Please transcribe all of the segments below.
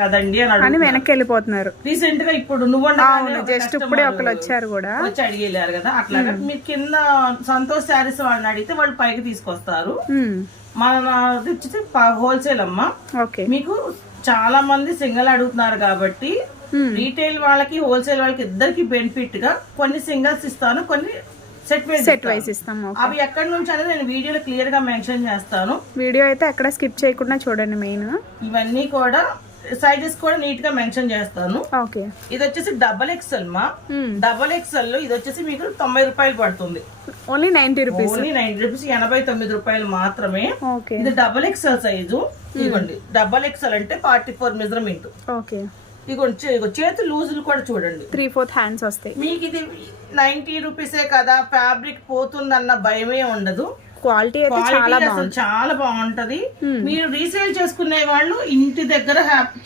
కదండి అని వెనక్కి వెళ్ళిపోతున్నారు. రీసెంట్ గా ఇప్పుడు నువ్వు జస్ట్ ఇప్పుడే ఒకరు వచ్చారు కూడా వచ్చి అడిగేలారు కదా. అట్లాగా మీరు కింద సంతోష్ శారీస్ వాళ్ళని అడిగితే వాళ్ళు పైకి తీసుకొస్తారు. మన వచ్చేసి హోల్సేల్ అమ్మా. మీకు చాలా మంది సింగిల్ అడుగుతున్నారు కాబట్టి రీటైల్ వాళ్ళకి హోల్సేల్ వాళ్ళకి ఇద్దరికి బెనిఫిట్ గా కొన్ని సింగిల్స్ ఇస్తాను, కొన్ని సెట్ వైస్ ఇస్తాము. అవి ఎక్కడి నుంచి అనేది నేను వీడియోలో క్లియర్ గా మెన్షన్ చేస్తాను. వీడియో అయితే ఎక్కడ స్కిప్ చేయకుండా చూడండి. మెయిన్ ఇవన్నీ కూడా సైజెస్ కూడా నీట్ గా మెన్షన్ చేస్తాను. ఇది వచ్చేసి డబల్ ఎక్స్ఎల్ మా. డబల్ ఎక్స్ఎల్ ఇది వచ్చేసి మీకు 90 రూపాయలు పడుతుంది. Only 90 rupees. 89 రూపాయలు మాత్రమే. ఇది డబల్ ఎక్స్ఎల్ సైజు. ఇదిగోండి డబల్ ఎక్స్ఎల్ అంటే 44 మెజర్మెంట్. ఇదిగోండి చేతి లూజులు కూడా చూడండి 3/4 హ్యాండ్స్ వస్తాయి. మీకు ఇది 90 రూపీసే కదా, ఫ్యాబ్రిక్ పోతుందన్న భయమే ఉండదు. క్వాలిటీ అసలు చాలా బాగుంటది. మీరు రీసేల్ చేసుకునే వాళ్ళు ఇంటి దగ్గర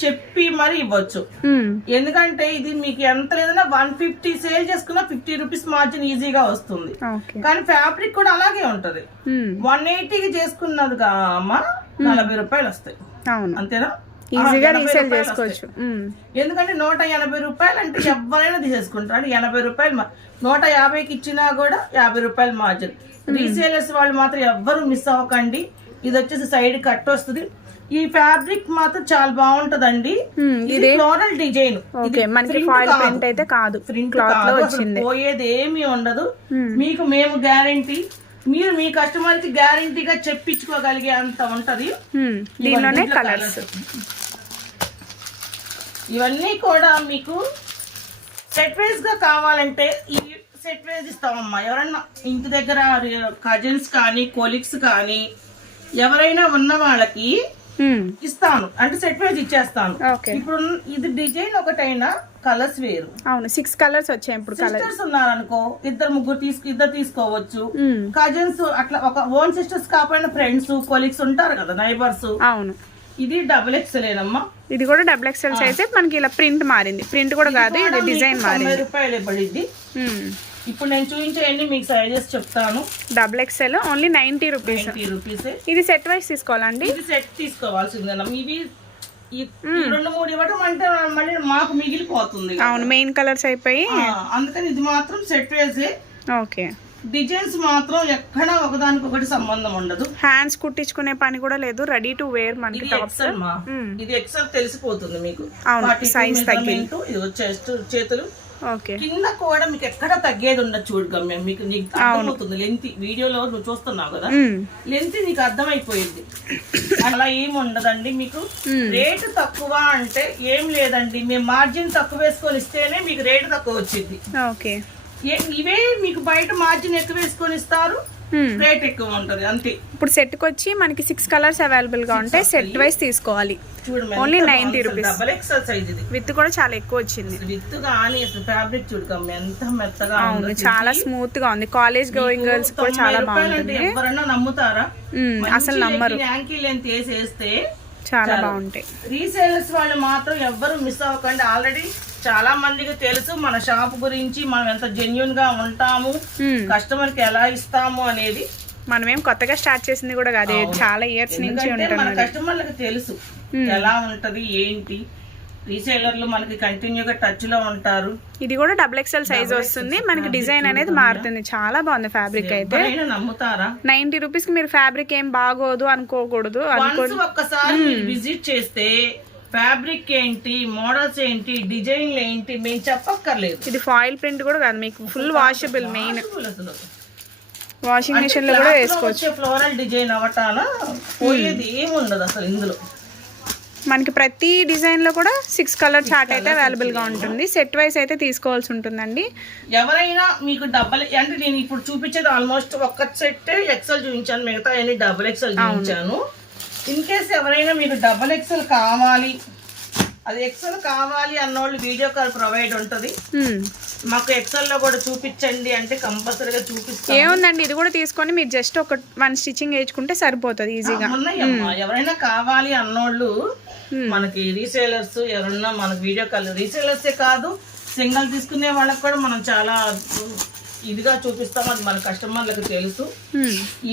చెప్పి మరి ఇవ్వచ్చు. ఎందుకంటే ఇది మీకు ఎంత లేదన్నా 150 సేల్ చేసుకున్నా 50 రూపీస్ మార్జిన్ ఈజీగా వస్తుంది. కానీ ఫ్యాబ్రిక్ కూడా అలాగే ఉంటది. 180కి చేసుకున్నది అమ్మా 40 రూపాయలు వస్తాయి. అంతేనా? ఈజీగా రీసేల్ చేసుకోవచ్చు. ఎందుకంటే 180 రూపాయలు అంటే ఎవరైనా తీసేసుకుంటారు. 80 రూపాయలు 150కి ఇచ్చినా కూడా 50 రూపాయలు మార్జిన్. రీసేలర్స్ వాళ్ళు మాత్రం ఎవ్వరు మిస్ అవ్వకండి. ఇది వచ్చేసి సైడ్ కట్ వస్తుంది. ఈ ఫ్యాబ్రిక్ మాత్రం చాలా బాగుంటదండి. ఇది ఫ్లోరల్ డిజైన్, అయితే కాదు, పోయేది ఏమీ ఉండదు. మీకు మేము గ్యారంటీ, మీరు మీ కస్టమర్ కి గ్యారంటీగా చెప్పించుకోగలిగే అంత ఉంటది. దీనిలోనే కలర్స్ ఇవన్నీ కూడా మీకు సెట్ వైజ్ గా కావాలంటే ఈ సెట్ వైజ్ ఇస్తామమ్మా. ఎవరన్నా ఇంటి దగ్గర కజిన్స్ కానీ కొలీగ్స్ కానీ ఎవరైనా ఉన్న వాళ్ళకి ఇస్తాను అంటే సెట్ వైజ్ ఇచ్చేస్తాను. ఇప్పుడు ఇది డిజైన్ ఒకటైనా కలర్స్ వేరు. అవును, 6 కలర్స్ వచ్చాయి. ఇప్పుడు సిస్టర్స్ ఉన్నారనుకో ఇద్దరు తీసుకోవచ్చు. కజిన్స్ అట్లా ఒక ఓన్ సిస్టర్స్ కాకపోయినా ఫ్రెండ్స్ కొలీగ్స్ ఉంటారు కదా, నైబర్స్. అవును, ఇది డబుల్ ఎక్స్ఎల్. ఇది కూడా డబుల్ ఎక్స్ఎల్ సైజ్. మనకి ఇలా ప్రింట్ మారింది. ప్రింట్ కూడా కాదు, ఇది డిజైన్ మారింది. 90 రూపాయలు పడింది. ఇప్పుడు నేను చూపించేయండి, మీకు సైజెస్ చెప్తాను. Double XL only 90 rupees. ఇది సెట్ వైస్ తీసుకోవాలండి. ఇది సెట్ తీసుకోవాల్సిందేనా? ఇవి 2-3 ఇవ్వడం అంటే మళ్ళీ మాకు మిగిలిపోతుంది. అవును, మెయిన్ కలర్స్ అయిపోయి. అందుకని ఇది మాత్రం సెట్ వేసే. ఓకే, డిజైన్స్ మాత్రం ఎక్కడ ఒకదానికొకటి సంబంధం ఉండదు. హ్యాండ్స్ కుట్టించుకునే పని కూడా లేదు. రెడీ టు వేర్ మనకి. ఇది ఎక్సెల్ తెలిసిపోతుంది మీకు. సైజ్ తగ్గింది. ఇది చెస్ట్, చేతులు కింద కూడా మీకు ఎక్కడ తగ్గేది ఉండదు. చూడు గమ్యం, మీకు నీకు అర్థమవుతుంది. లెంత్ వీడియోలో నువ్వు చూస్తున్నావు కదా, లెంత్ నీకు అర్థమైపోయింది. అలా ఏమి ఉండదండి. మీకు రేటు తక్కువ అంటే ఏం లేదండి, మేము మార్జిన్ తక్కువ వేసుకొని ఇస్తేనే మీకు రేటు తక్కువ వచ్చింది. ఇవే మీకు బయట మార్జిన్ ఎక్కువ వేసుకొని ఇస్తారు, రేట్ ఎక్కువ ఉంటది అంతే. ఇప్పుడు సెట్ కి వచ్చి మనకి 6 కలర్స్ అవైలబుల్ గా ఉంటాయి. సెట్ వైస్ తీసుకోవాలి. Only 90 rupees. Double XL size ఇది. విత్ కూడా చాలా ఎక్కువ వచ్చింది. విత్ గానీ అసలు ఫ్యాబ్రిక్ చూడకమ్మ ఎంత మెత్తగా ఉంది. చాలా స్మూత్ గా ఉంది. కాలేజ్ గోయింగ్ గర్ల్స్ కూడా చాలా బాగుంటుంది. ఎవరన్నా నమ్ముతారా? అసలు నమ్మరు. యాంకిల్ లెంత్ వేసేస్తే చాలా బాగుంటాయి. రీసేలర్స్ వాళ్ళు మాత్రం ఎవ్వరు మిస్ అవ్వకండి. ఆల్రెడీ చాలా మందికి తెలుసు మన షాప్ గురించి, మనం ఎంత జెన్యూన్ గా ఉంటాము, కస్టమర్ కి ఎలా ఇస్తాము అనేది. మనమేం కొత్తగా స్టార్ట్ చేసింది కూడా కాదు, చాలా ఇయర్స్ నుంచి ఉంటాం. మన కస్టమర్లకు తెలుసు ఎలా ఉంటది ఏంటి. రీసేలర్లు మనకి కంటిన్యూగా టచ్ లో ఉంటారు. ఇది కూడా డబుల్ ఎక్స్ఎల్ సైజ్ వస్తుంది. మనకి డిజైన్ అనేది మారుతుంది. చాలా బాగుంది ఫ్యాబ్రిక్ అయితే. నమ్ముతారా? 90 రూపీస్ కి మీరు ఫ్యాబ్రిక్ ఏం బాగోదు అనుకోకూడదు. ఒక్కసారి విజిట్ చేస్తే ఫ్యాబ్రిక్ ఏంటి, మోడల్స్ ఏంటి, డిజైన్లు ఏంటి మేము చెప్పక్కర్లేదు. ఇది ఫాయిల్ ప్రింట్ కూడా కాదు, మీకు full washable. Main washing machine లో కూడా వేసుకోవచ్చు. ఫ్లోరల్ డిజైన్ అవటాల పోయేది ఏమి ఉండదు అసలు. ఇందులో మనకి ప్రతి డిజైన్ లో కూడా 6 కలర్ చార్ట్ అయితే అవైలబుల్ గా ఉంటుంది. సెట్ వైస్ అయితే తీసుకోవాల్సి ఉంటుందండి. ఎవరైనా మీకు డబల్ అంటే నేను ఇప్పుడు చూపించేది ఆల్మోస్ట్ ఒక్క సెట్ ఎక్సెల్ చూపించాను, మిగతా అన్ని డబుల్ ఎక్సెల్ చూపించాను. ఇన్ కేస్ ఎవరైనా మీకు డబల్ ఎక్సెల్ కావాలి, అది ఎక్సెల్ కావాలి అన్నోళ్ళు వీడియో కాల్ ప్రొవైడ్ ఉంటది. మాకు ఎక్సెల్ లో కూడా చూపించండి అంటే కంపల్సరీగా చూపిస్తాం. ఏముందండి, ఇది కూడా తీసుకొని మీరు జస్ట్ ఒక 1 స్టిచ్చింగ్ వేయించుకుంటే సరిపోతుంది ఈజీగా. ఉన్నాయమ్మా, ఎవరైనా కావాలి అన్నోళ్ళు మనకి రీసేలర్స్ ఎవరన్నా మనకు వీడియో కాల్, రీసేలర్సే కాదు సింగల్ తీసుకునే వాళ్ళకి కూడా మనం చాలా ఇదిగా చూపిస్తాం, అది మన కస్టమర్లకు తెలుసు.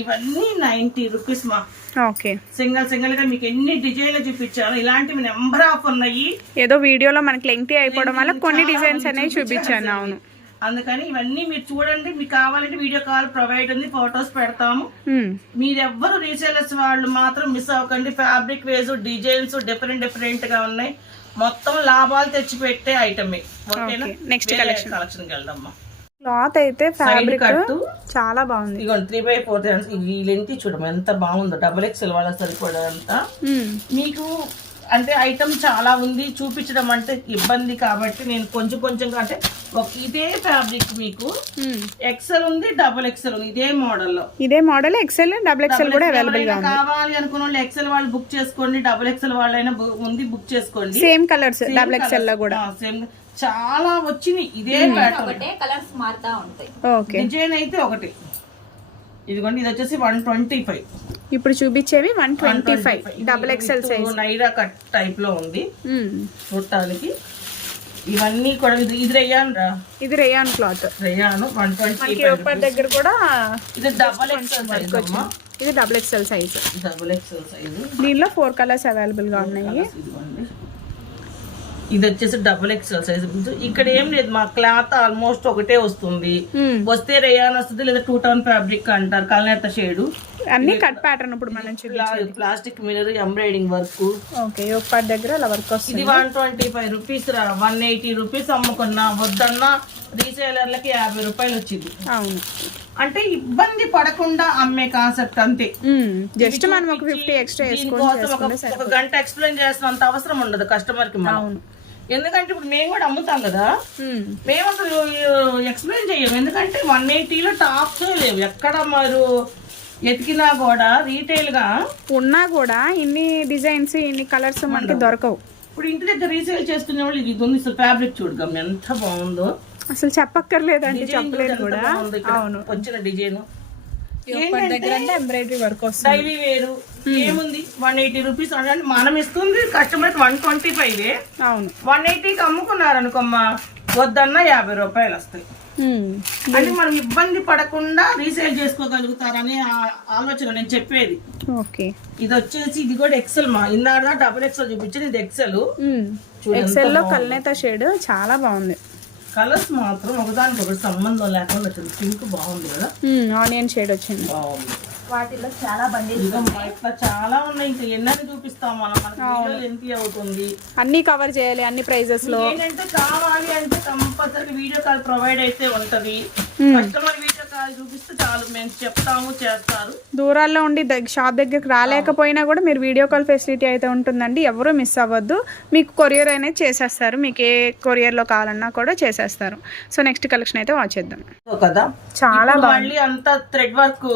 ఇవన్నీ 90 రూపీస్ మా. ఓకే, సింగిల్ గా మీకు ఎన్ని డిజైన్లు చూపించాను, ఇలాంటివి నెంబర్ ఆఫ్ ఉన్నాయి. ఏదో వీడియోలో మనకి లెంగ్తీ అయిపోవడం వల్ల కొన్ని డిజైన్స్ అనేవి చూపించాను. అవును, అందుకని ఇవన్నీ మీరు చూడండి. మీకు కావాలంటే వీడియో కాల్ ప్రొవైడ్ ఉంది, ఫొటోస్ పెడతాము. మీరెవ్వరు రీసేలర్స్ వాళ్ళు మాత్రం మిస్ అవ్వకండి. ఫ్యాబ్రిక్ వేస్ డిజైన్స్ డిఫరెంట్ గా ఉన్నాయి. మొత్తం లాభాలు తెచ్చి పెట్టే ఐటమే. ఓకేనా, నెక్స్ట్ కలెక్షన్ కి వెళ్దామా. క్లాత్ అయితే ఫ్యాబ్రిక్ చాలా బాగుంది. ఇదిగోండి 3/4 ఈ లెంత్ చూడము ఎంత బాగుందో. XXL వాళ్ళకి సరిపడంతా. మీకు అంటే ఐటమ్ చాలా ఉంది, చూపించడం అంటే ఇబ్బంది కాబట్టి నేను కొంచెం అంటే ఇదే ఫ్యాబ్రిక్ మీకు XL ఉంది, XXL ఉంది. ఇదే మోడల్ XL XXL కూడా అవైలబుల్ గా ఉంది. కావాలి అనుకున్న వాళ్ళు XL వాళ్ళు బుక్ చేసుకోండి, XXL వాళ్ళైనా ఉంది బుక్ చేసుకోండి. సేమ్ కలర్స్ XXL లో కూడా సేమ్ చాలా వచ్చినాయి. ఇదే ప్యాటర్న్, కలర్స్ మారుతా ఉంటాయి. ఓకే, డిజైన్ అయితే ఒకటి. ఇదిగోండి, ఇది వచ్చేసి 125. ఇప్పుడు చూపించేవి 125 XXL size. Naira cut type లో ఉంది చూడటానికి. ఇవన్నీ కూడా ఇది రేయాన్ రా, ఇది రేయాన్ క్లాత్. రేయాన్ 125 దగ్గర కూడా ఇది XXL సైజ్ అమ్మా. ఇది XXL సైజ్. XXL size. దీనిలో 4 కలర్స్ అవైలబుల్ గా ఉన్నాయి. ఇది వచ్చేసి XXL సైజ్. ఇక్కడ ఏం లేదు, మా క్లాత్ ఆల్మోస్ట్ ఒకటే వస్తుంది. వస్తే రేయాన్ వస్తుంది, లేదా 2 టౌన్ ఫ్యాబ్రిక్ అంటారు, కల్నేత షేడ్. అన్ని కట్ ప్యాటర్న్. ఇప్పుడు మనం plastic mirror embroidering work. Okay, ఒక దగ్గర అలా వర్క్ వస్తుంది. ఇది 125 రూపీస్ రా. 180 రూపీస్ అమ్ముకున్నా, వద్దన్నా రీసేలర్లకి 50 రూపాయలు వచ్చింది. అవును, అంటే ఇబ్బంది పడకుండా అమ్మే కాన్సెప్ట్ అంతే. జస్ట్ మనం ఒక 50 ఎక్స్ట్రా వేసుకొని ఒక గంట ఎక్స్ప్లెయిన్ చేసినంత అవసరం ఉండదు కస్టమర్ కి. అవును, ఎందుకంటే ఇప్పుడు మేము కూడా అమ్ముతాం కదా, మేము అసలు ఎక్స్ప్లెయిన్ చెయ్యము. ఎందుకంటే 180లో టాప్స్ లేవు ఎక్కడ. మరి ఎతికినా కూడా రీటైల్ గా ఉన్నా కూడా ఇన్ని డిజైన్స్ ఇన్ని కలర్స్ మనకి దొరకవు. ఇప్పుడు ఇంటి దగ్గర రీసేల్ చేసుకునే వాళ్ళు ఇది ఉంది. అసలు ఫ్యాబ్రిక్ చూడగం ఎంత బాగుందో, అసలు చెప్పక్కర్లేదండి, చెప్పలేదు కూడా. అవును, వచ్చిన డిజైన్ దగ్గర ఎంబ్రాయిడరీ వర్క్ వస్తుంది. డైలీ వేరు ఏముంది 180 రూపీస్ అంటే మనం ఇస్తుంది కస్టమర్ 125. అవును, 180కి అమ్ముకున్నారు అనుకోమ్మా, వద్దన్నా 50 రూపాయలు వస్తాయి. అంటే మనం ఇబ్బంది పడకుండా రీసేల్ చేసుకోగలుగుతారనే ఆలోచన నేను చెప్పేది. ఓకే, ఇది వచ్చేసి ఇది కూడా XL మా. ఇందాక XXL చూపించింది, ఇది XL. XL లో కల్నేత షేడ్ చాలా బాగుంది. కలర్స్ మాత్రం ఒకదానికి ఒకటి సంబంధం లేకుండా వచ్చింది. పింక్ బాగుంది కదా, ఆనియన్ షేడ్ వచ్చింది. బాగుంది. వాటిలో చాలా ఇట్లా చాలా ఉన్నాయి. ఇంకా ఎన్నని చూపిస్తాం మనం, మనకి ఎంత అవుతుంది. అన్ని కవర్ చేయాలి అన్ని ప్రైజెస్ లో. ఏంటంటే కావాలి అంటే కంపల్సరీ వీడియో కాల్ ప్రొవైడ్ అయితే ఉంటది. కస్టమర్ వీడియో కాల్ చూపిస్తే చాలు, మేము చెప్తాము, చేస్తారు. దూరాల్లో ఉండి షాప్ దగ్గరికి రాలేకపోయినా కూడా మీరు వీడియో కాల్ ఫెసిలిటీ అయితే ఉంటుందండి. ఎవరు మిస్ అవ్వద్దు. మీకు కొరియర్ అనేది చేసేస్తారు, మీకు ఏ కొరియర్ లో కావాలన్నా కూడా చేసేస్తారు. సో నెక్స్ట్ కలెక్షన్ అయితే వాచ్ చేద్దాం కదా. చాలా మళ్ళీ అంతా థ్రెడ్ వర్క్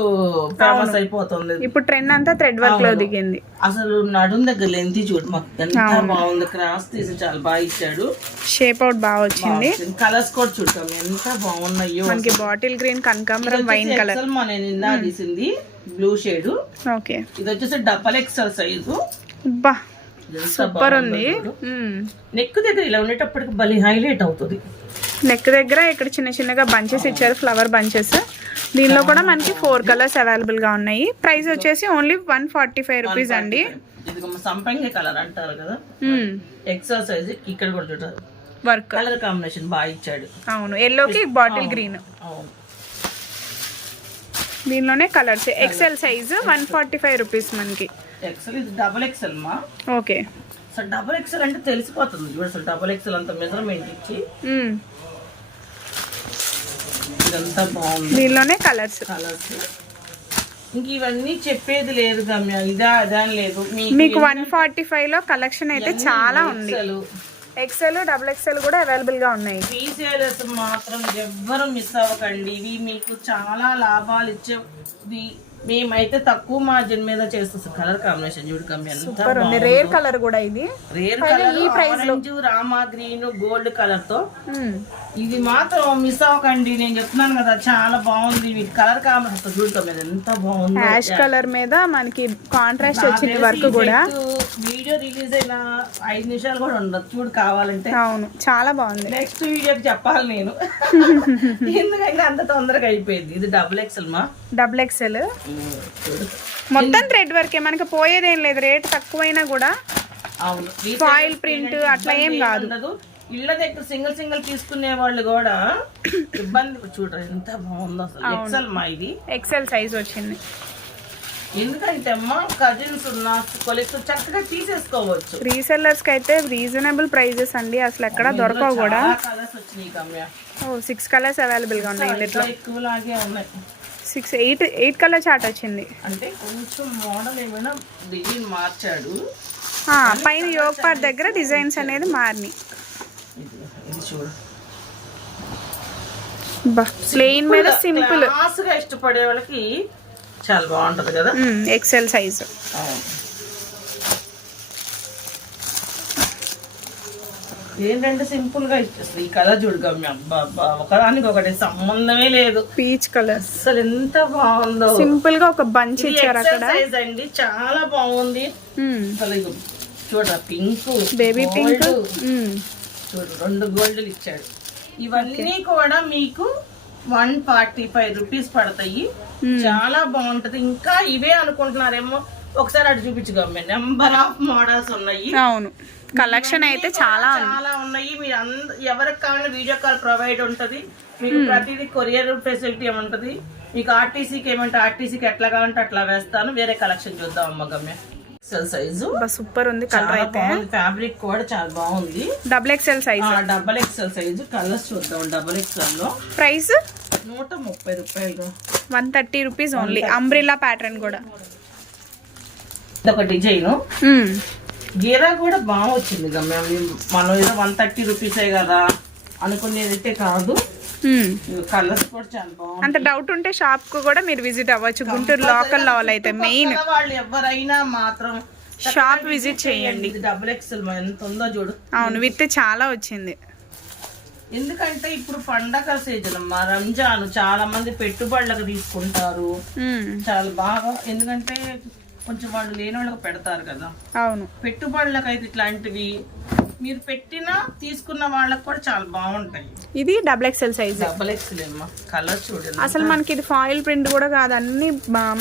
ఫేమస్ అయిపోతుంది. ఇప్పుడు ట్రెండ్ అంతా థ్రెడ్ వర్క్ లో దిగింది. అసలు నడుం దగ్గర లెంత్ చూడు మాకు ఎంత బాగుంది. క్రాస్ తీసి చాలా బాగా ఇచ్చాడు. షేప్ అవుట్ బాగా వచ్చింది. కలర్స్ కూడా చూద్దాం ఎంత బాగున్నాయో. మనకి బాటిల్ గ్రీన్, కనకాంబరం, వైన్ కలర్. నేను ఇందా తీసింది బ్లూ షేడ్. ఓకే, ఇది వచ్చేసి XXL సైజు. బా సూపర్ ఉంది. నెక్ దగ్గర ఇలా ఉండేటప్పటికి భలే హైలైట్ అవుతుంది. నెక్ దగ్గర ఇక్కడ చిన్న చిన్నగా బంచెస్ ఇచ్చారు, ఫ్లవర్ బంచెస్. దీనిలో కూడా మనకి 4 కలర్స్ అవైలబుల్ గా ఉన్నాయి. ప్రైస్ వచ్చేసి ఓన్లీ 145 రూపీస్ అండి. సంపంగి కలర్ అంటారు కదా, XL సైజ్. ఇక్కడ కూడా చూడాలి వర్క్, కలర్ కాంబినేషన్ బాగా ఇచ్చాడు. అవును, ఎల్లోకి బాటిల్ గ్రీన్. దీనిలోనే కలర్స్. XL సైజ్ 145 రూపీస్ మనకి. XL ఇది XXL మా. ఓకే, సో XXL అంటే తెలిసిపోతుంది. అసలు XXL అంత మెజర్మెంట్ ఇచ్చి ఇదంతా బాగుంది. దీనిలోనే కలర్స్. ఇంక ఇవన్నీ చెప్పేది లేదు గమ్య, ఇదా అదా లేదు. మీకు 145 లో కలెక్షన్ అయితే చాలా ఉంది. XL, XXL కూడా అవైలబుల్ గా ఉన్నాయి. రీసేలర్స్ మాత్రం ఎవ్వరు మిస్ అవ్వకండి. ఇవి మీకు చాలా లాభాలు ఇచ్చేది. మేమైతే తక్కువ మార్జిన్ మీద చేస్తాం. కలర్ కాంబినేషన్ చూడకమ్మి, రేర్ కలర్ కూడా. ఇది rare colour, orange, Rama green, gold colour తో ఇది మాత్రం మిస్ అవ్వకండి, నేను చెప్తున్నాను కదా చాలా బాగుంది. వీటి కలర్ కాంబినేషన్ చూడటం మీద ఎంత బాగుంది. యాష్ కలర్ మీద మనకి కాంట్రాస్ట్ వచ్చింది వర్క్ కూడా. వీడియో రిలీజ్ అయిన 5 నిమిషాలు కూడా ఉండదు చూడు కావాలంటే. అవును చాలా బాగుంది. నెక్స్ట్ వీడియోకి చెప్పాలి నేను ఎందుకంటే అంత తొందరగా అయిపోయింది. ఇది XXL మా XXL మొత్తం థ్రెడ్ వర్కే, మనకి పోయేదేం లేదు. రేట్ తక్కువైనా కూడా అవును ఫాయిల్ ప్రింట్ అట్లా ఏం కాదు. ఇళ్ళ దగ్గర సింగిల్ తీసుకునే వాళ్ళు కూడా ఇబ్బంది. చూడరు ఎంత బాగుందో అసలు. XL మా ఇది XL సైజ్ వచ్చింది. ఎందుకంటే అమ్మా కజిన్స్ ఉన్న కొలీగ్స్ చక్కగా తీసేసుకోవచ్చు. రీసెల్లర్స్ కి అయితే రీజనబుల్ ప్రైజెస్ అండి, అసలు ఎక్కడ దొరకవు కూడా. కలర్స్ వచ్చినాయి కమ్యా. 6 కలర్స్ అవైలబుల్ గా ఉన్నాయి ఇందులో. ఎక్కువ లాగే ఉన్నాయి. 8 కలర్ చార్ట్ వచ్చింది. అంటే కొంచెం మోడల్ ఏమైనా డిజైన్ మార్చాడు. పైన యోగ్ పార్ట్ దగ్గర డిజైన్స్ అనేది మారినాయి. చూడు ప్లెయిన్ మీద సింపుల్ గా ఇష్టపడే వాళ్ళకి చాలా బాగుంటది కదా. XL size. ఏంటంటే సింపుల్ గా ఇచ్చేస్తుంది. ఈ కలర్ చూడు గమ్య, ఒకదానికి ఒకటి సంబంధమే లేదు. పీచ్ కలర్ అసలు ఎంత బాగుందో. సింపుల్ గా ఒక బంచ్ ఇచ్చారు అక్కడ. సైజ్ అండి చాలా బాగుంది. అసలు చూడ పింక్, బేబీ పింక్, చూడు 2 గోల్డ్లు ఇచ్చాడు. ఇవన్నీ కూడా మీకు 145 రూపీస్ పడతాయి. చాలా బాగుంటది. ఇంకా ఇవే అనుకుంటున్నారేమో, ఒకసారి అటు చూపించుకోమ్మ. నెంబర్ ఆఫ్ మోడల్స్ ఉన్నాయి. అవును కలెక్షన్ అయితే చాలా ఉన్నాయి. మీరు ఎవరికి కావాలంటే వీడియో కాల్ ప్రొవైడ్ ఉంటది. మీకు ప్రతిదీ కొరియర్ ఫెసిలిటీ ఏముంటది. మీకు ఆర్టీసీకి ఏమంటే ఆర్టీసీకి ఎట్లా కావాలంటే అట్లా వేస్తాను. వేరే కలెక్షన్ చూద్దాం అమ్మ గమ్య. XL సైజు సూపర్ ఉంది. కలర్ అయితే ఫ్యాబ్రిక్ కూడా చాలా బాగుంది. XXL size. XXL size colours చూద్దాం. XXL లో ప్రైస్ 130 రూపాయలు, 130 రూపీస్ ఓన్లీ. అంబ్రిల్లా ప్యాటర్న్ కూడా ఒక డిజైన్. గీరా కూడా బాగా వచ్చింది గమ్య. మనం ఏదో 130 రూపీసే కదా అనుకునేదైతే కాదు. కలర్స్ కూడా చాలా బాగుంది. అంత డౌట్ ఉంటే షాప్ కు కూడా మీరు విజిట్ అవ్వచ్చు. గుంటూరు లోకల్ లో అయితే మెయిన్ వాళ్ళు ఎవరైనా మాత్రం షాప్ విజిట్ చేయండి. XXL ఎంత ఉందో చూడు. అవును విత్ చాలా వచ్చింది. ఎందుకంటే ఇప్పుడు పండగ సీజన్ అమ్మా, రంజాన్ చాలా మంది పెట్టుబడులకు తీసుకుంటారు. చాలా బాగా, ఎందుకంటే కొంచెం వాళ్ళు లేని వాళ్ళకి పెడతారు కదా. అవును పెట్టుబడులకు అయితే ఇట్లాంటివి మీరు పెట్టినా తీసుకున్న వాళ్ళకి కూడా చాలా బాగుంటాయి. ఇది XXL సైజ్. XXL అమ్మా. కలర్ చూడండి. అసలు మనకి ఇది ఫాయిల్ ప్రింట్ కూడా కాదు, అన్ని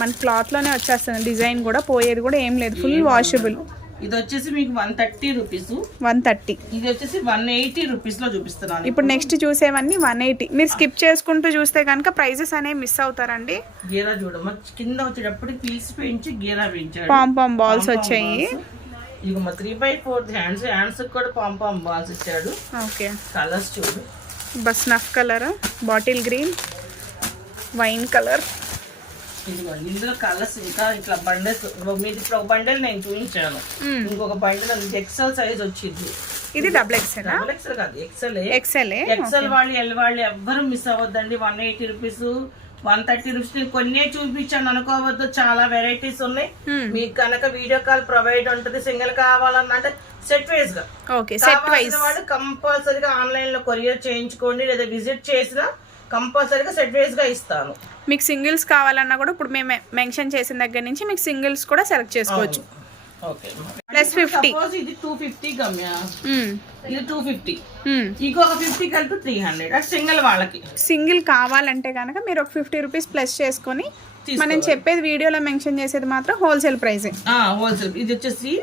మన క్లాత్ లోనే వచ్చేస్తుంది. డిజైన్ కూడా పోయేది కూడా ఏం లేదు, ఫుల్ వాషబుల్. ఇది వచ్చేసి మీకు 130 రూపీస్. 130. ఇది వచ్చేసి 180 రూపీస్ లో చూపిస్తున్నాను. ఇప్పుడు నెక్స్ట్ చూసేవన్నీ 180. మీరు స్కిప్ చేసుకుంటూ చూస్తే కనుక ప్రైజెస్ అనేవి మిస్ అవుతారండి. గీరా చూడమ్మా, కింద వచ్చేటప్పుడు పీస్ పెంచి గీరా పెంచాడు. పాంపామ్ బాల్స్ వచ్చాయి. ఇక 3/4 హ్యాండ్స్ కూడా పాంపామ్ బాల్స్ ఇచ్చాడు. ఓకే కలర్స్ చూడు. Snuff colour, bottle green, wine colour. ఇందులో కలర్స్ ఇంకా ఇట్లా బండల్స్. మీరు ఇప్పుడు ఒక బండల్ నేను చూపించాను, ఇంకొక బండల్ XL సైజ్ వచ్చింది. ఇది XXL కాదు, XL వాళ్ళు ఎల్ వాళ్ళు ఎవ్వరు మిస్ అవ్వద్దండి. 180 రూపీస్, 130 రూపీస్ కొన్నే చూపించాను అనుకోవద్దు. చాలా వెరైటీస్ ఉన్నాయి. మీకు కనుక వీడియో కాల్ ప్రొవైడ్ ఉంటుంది. సింగిల్ కావాలన్నా అంటే సెట్ వైజ్ గా వాళ్ళు కంపల్సరీగా ఆన్లైన్ లో కొరియర్ చేయించుకోండి, లేదా విజిట్ చేసినా కంపల్సరీగా సెట్ వైజ్ గా ఇస్తాను. మీకు సింగిల్స్ కావాలన్నా కూడా ఇప్పుడు మేము మెన్షన్ చేసిన దగ్గర నుంచి మీకు సింగిల్స్ కూడా సెలెక్ట్ చేసుకోవచ్చు. +50. ఇది 250 గమ్య. ఇది 250. ఇంకొక 50 కలిపి 300. అది సింగిల్ వాళ్ళకి. సింగిల్ కావాలంటే కనుక మీరు ఒక 50 రూపీస్ ప్లస్ చేసుకొని, మనం చెప్పేది వీడియోలో మెన్షన్ చేసేది మాత్రం హోల్సేల్ ప్రైస్. హోల్సేల్. ఇది వచ్చేసి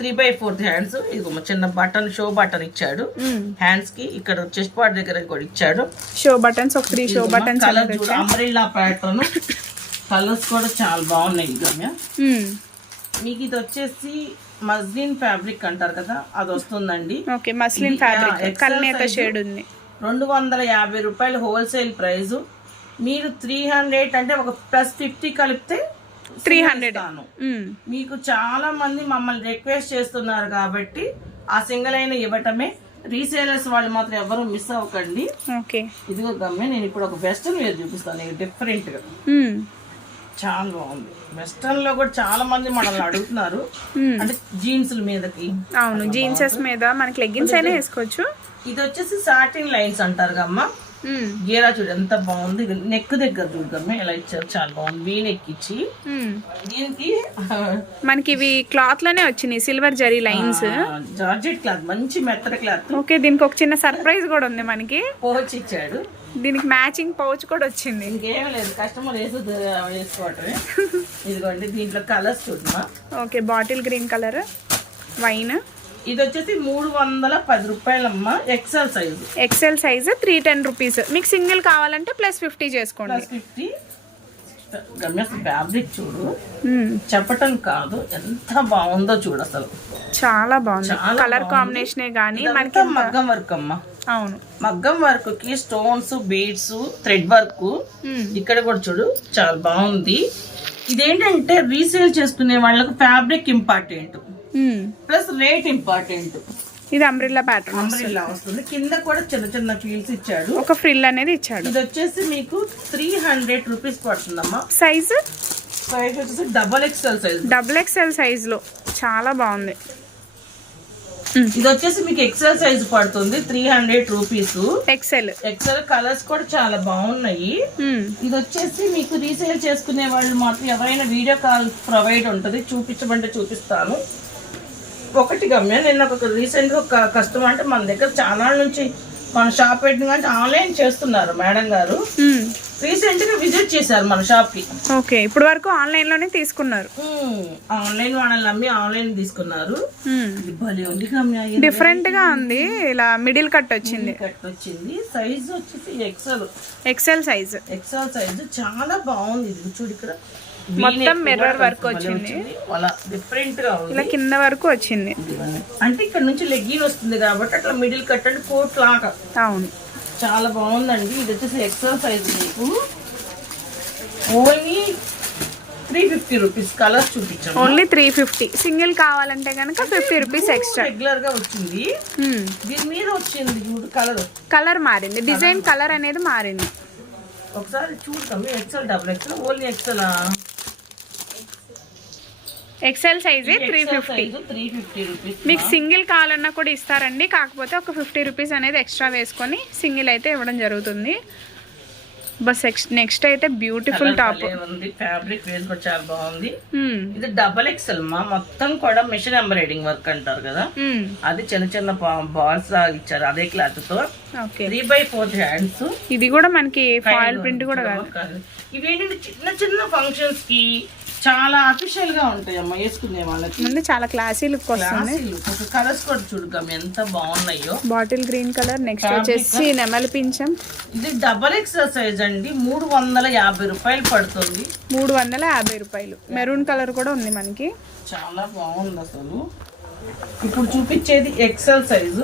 3/4 హ్యాండ్స్. ఇది చిన్న బటన్, షో బటన్ ఇచ్చాడు హ్యాండ్స్ కి. ఇక్కడ చెస్ట్ పార్ట్ దగ్గర కూడా ఇచ్చాడు షో బటన్స్. ఒక 3 show buttons. Umbrella pattern. Colours కూడా చాలా బాగున్నాయి గమ్య. మీకు ఇది వచ్చేసి మస్లిన్ ఫ్యాబ్రిక్ అంటారు కదా, అది వస్తుందండి. ఓకే మస్లిన్ ఫ్యాబ్రిక్, కల్నేత షేడ్ ఉంది. 250 రూపాయలు హోల్సేల్ ప్రైస్. మీరు 300 అంటే ఒక +50 కలిపితే 300. మీకు చాలా మంది మమ్మల్ని రిక్వెస్ట్ చేస్తున్నారు కాబట్టి ఆ సింగిల్ అయిన ఇవ్వటమే. రీసేలర్స్ వాళ్ళు మాత్రం ఎవరు మిస్ అవ్వకండి. ఓకే ఇదిగో గమ్మే, నేను ఇప్పుడు ఒక వెస్టర్న్ వేర్ చూపిస్తాను డిఫరెంట్ గా. చాలా బాగుంది. వెస్టర్న్ లో కూడా చాలా మంది మనల్ని అడుగుతున్నారు, అంటే జీన్స్ మీదకి. అవును, జీన్సెస్ మీద మనకి లెగ్గిన్స్ అయినా వేసుకోవచ్చు. ఇది వచ్చేసి సాటిన్ లైన్స్ అంటారు కమ్మా. గేరా చూడు ఎంత బాగుంది. నెక్ దగ్గర చూడమ్మా ఎలా ఇచ్చారు, చాలా బాగుంది. వీ నెక్ ఇచ్చి దీనికి మనకి ఇవి క్లాత్ లోనే వచ్చినాయి, silver zari lines, georgette cloth, మంచి మెత్తడి క్లాత్. ఓకే, దీనికి ఒక చిన్న సర్ప్రైజ్ కూడా ఉంది మనకి. పౌచ్ ఇచ్చాడు, దీనికి మ్యాచింగ్ పౌచ్ కూడా వచ్చింది. ఇంకేం లేదు, కస్టమర్ వేసుకోవటమే. ఇదిగోండి, దీంట్లో కలర్స్ చూడమ్మా. Okay, bottle green colour, wine. ఇది వచ్చేసి 310 రూపాయలమ్మా. XL size. XL size 310 rupees. మీకు సింగిల్ కావాలంటే +50 చేసుకోండి. +50. గమ్య ఫ్యాబ్రిక్ చూడు, చెప్పటం కాదు ఎంత బాగుందో చూడు, అసలు చాలా బాగుంది. కలర్ కాంబినేషనే గానీ మనకి మగ్గం వర్క్ అమ్మా. అవును, మగ్గం వర్క్ కి స్టోన్స్, బీడ్స్, థ్రెడ్ వర్క్ ఇక్కడ కూడా చూడు చాలా బాగుంది. ఇదేంటంటే రీసేల్ చేసుకునే వాళ్ళకు fabric important, plus rate important. ఇది అంబ్రిల్లా ప్యాటర్న్, అంబ్రిల్లా వస్తుంది. కింద కూడా చిన్న చిన్న ఫీల్స్ ఇచ్చాడు, ఒక ఫ్రిల్ అనేది ఇచ్చాడు. ఇది వచ్చేసి మీకు 300 రూపీస్ పడుతుందమ్మా. సైజ్ వచ్చేసి డబుల్ ఎక్స్ఎల్ సైజ్ లో చాలా బాగుంది. ఇది వచ్చేసి మీకు ఎక్సెల్ సైజ్ పడుతుంది, 300 రూపీస్. ఎక్సెల్ కలర్స్ కూడా చాలా బాగున్నాయి. ఇది వచ్చేసి మీకు రీసేల్ చేసుకునే వాళ్ళు మాత్రం ఎవరైనా వీడియో కాల్ ప్రొవైడ్ ఉంటుంది, చూపించమంటే చూపిస్తాను. ఒకటి గమ్య, నేను ఒక రీసెంట్ గా ఒక కస్టమర్, అంటే మన దగ్గర చాలా నుంచి మన షాప్ పెట్టిన అంటే ఆన్లైన్ చేస్తున్నారు మేడం గారు, రీసెంట్ గా విజిట్ చేశారు మన షాప్ కి. ఓకే, ఇప్పుడు వరకు ఆన్లైన్ లోనే తీసుకున్నారు. ఆన్లైన్ వాళ్ళని నమ్మి ఆన్లైన్ తీసుకున్నారు. డిఫరెంట్ గా ఉంది, ఇలా మిడిల్ కట్ వచ్చింది. సైజ్ వచ్చేసి ఎక్సెల్ సైజ్ చాలా బాగుంది. ఇది చూడు, ఇక్కడ మొత్తం మిర్రర్ వర్క్ వచ్చింది, డిఫరెంట్ గా ఉంది. ఇలా కింద వరకు వచ్చింది, అంటే ఇక్కడ నుంచి లెగ్గిన్ వస్తుంది కాబట్టి అట్లా మిడిల్ కట్ అంటే కోట్ లాగా. అవును, చాలా బాగుందండి. ఇది వచ్చేసి ఎక్సెల్ సైజ్, మీకు ఓన్లీ 350 రూపీస్. కలర్స్ చూపించాము, ఓన్లీ 350. సింగిల్ కావాలంటే కనుక 50 రూపీస్ ఎక్స్ట్రా. రెగ్యులర్ గా వచ్చింది, దీని మీద వచ్చింది కలర్ మారింది, డిజైన్ కలర్ అనేది మారింది. ఒకసారి చూద్దాం. XL double XL, only XL సైజే 350 రూపీస్. మీకు సింగిల్ కావాలన్నా కూడా ఇస్తారండి, కాకపోతే ఒక 50 రూపీస్ అనేది ఎక్స్ట్రా వేసుకొని సింగిల్ అయితే ఇవ్వడం జరుగుతుంది. బస్ నెక్స్ట్ అయితే బ్యూటిఫుల్ టాప్ ఉంది, ఫ్యాబ్రిక్ వేస్ కూడా చాలా బాగుంది. ఇది డబల్ ఎక్సెల్ మా, మొత్తం కూడా మిషన్ ఎంబ్రాయిడింగ్ వర్క్ అంటారు కదా, అది చిన్న చిన్న బాల్స్ ఇచ్చారు అదే క్లాత్ తో. 3/4 హ్యాండ్స్. ఇది కూడా మనకి ఫాయిల్ ప్రింట్ కూడా కాదు. ఇవేంటంటే చిన్న చిన్న ఫంక్షన్స్ కి చాలా అఫీషియల్ గా ఉంటాయి అమ్మా, వేసుకునే వాళ్ళకి చాలా క్లాసీ లుక్ వస్తుంది. కలర్స్ కూడా చూడగమ్మ ఎంత బాగున్నాయో. బాటిల్ గ్రీన్ కలర్, నెక్స్ట్ వచ్చేసి నెమలి పింఛం. ఇది డబల్ ఎక్సెల్ సైజ్ అండి, 350 రూపాయలు పడుతుంది. 350 రూపాయలు. మెరూన్ కలర్ కూడా ఉంది మనకి, చాలా బాగుంది అసలు. ఇప్పుడు చూపించేది XL size.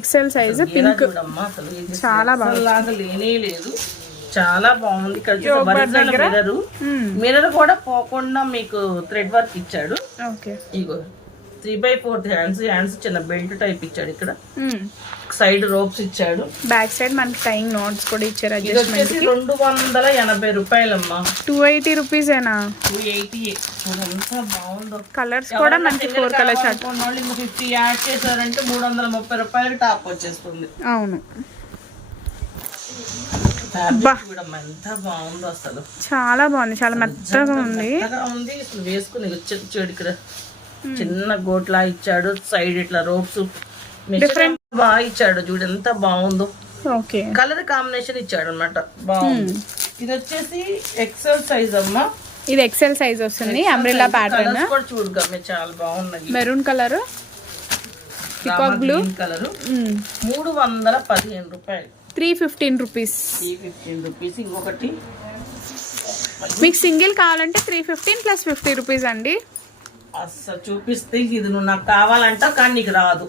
XL size pink, చాలా బాగా లేనే లేదు, చాలా బాగుంది. ఇక్కడ మిర్రర్ కూడా పోకుండా మీకు థ్రెడ్ వర్క్ ఇచ్చాడు. ఇగో 3/4 హ్యాండ్స్ చిన్న బెల్ట్ టైప్ ఇచ్చాడు. ఇక్కడ సైడ్ రోప్స్ ఇచ్చాడు, బ్యాక్ సైడ్ మనకి టైయింగ్ నోట్స్ కూడా ఇచ్చారు. 280 రూపాయలమ్మా. 280 రూపీస్ ఏనా? 280. ఎంత బాగుందో. కలర్స్ కూడా మనకి 4 కలర్ షర్ట్. 50 యాడ్ చేశారంటే 330 రూపాయలకి టాప్ వచ్చేస్తుంది. అవును, ఎంత బాగుందో అసలు, చాలా బాగుంది, చాలా మెత్తగా ఉంది. వేసుకుని వచ్చాడు. ఇక్కడ చిన్న గోట్లా ఇచ్చాడు, సైడ్ ఇట్లా రోప్స్ డిఫరెంట్ బాగా ఇచ్చాడు. చూడు ఎంత బాగుందో. ఓకే, కలర్ కాంబినేషన్ ఇచ్చాడు అన్నమాట, బాగుంది. ఇది వచ్చేసి ఎక్సెల్ సైజ్ అమ్మా. ఇది ఎక్సెల్ సైజ్ వస్తుంది, అంబ్రెల్లా ప్యాటర్న్ కూడా చూడగా చాలా బాగున్నది. Maroon colour, peacock blue colour. 315 రూపాయలు. 315 రూపీస్. 315 రూపీస్. ఇంకొకటి మీకు సింగిల్ కావాలంటే 315 + 50 రూపీస్ అండి. అస్సలు చూపిస్తే ఇది నువ్వు నాకు కావాలంటావు కానీ నీకు రాదు.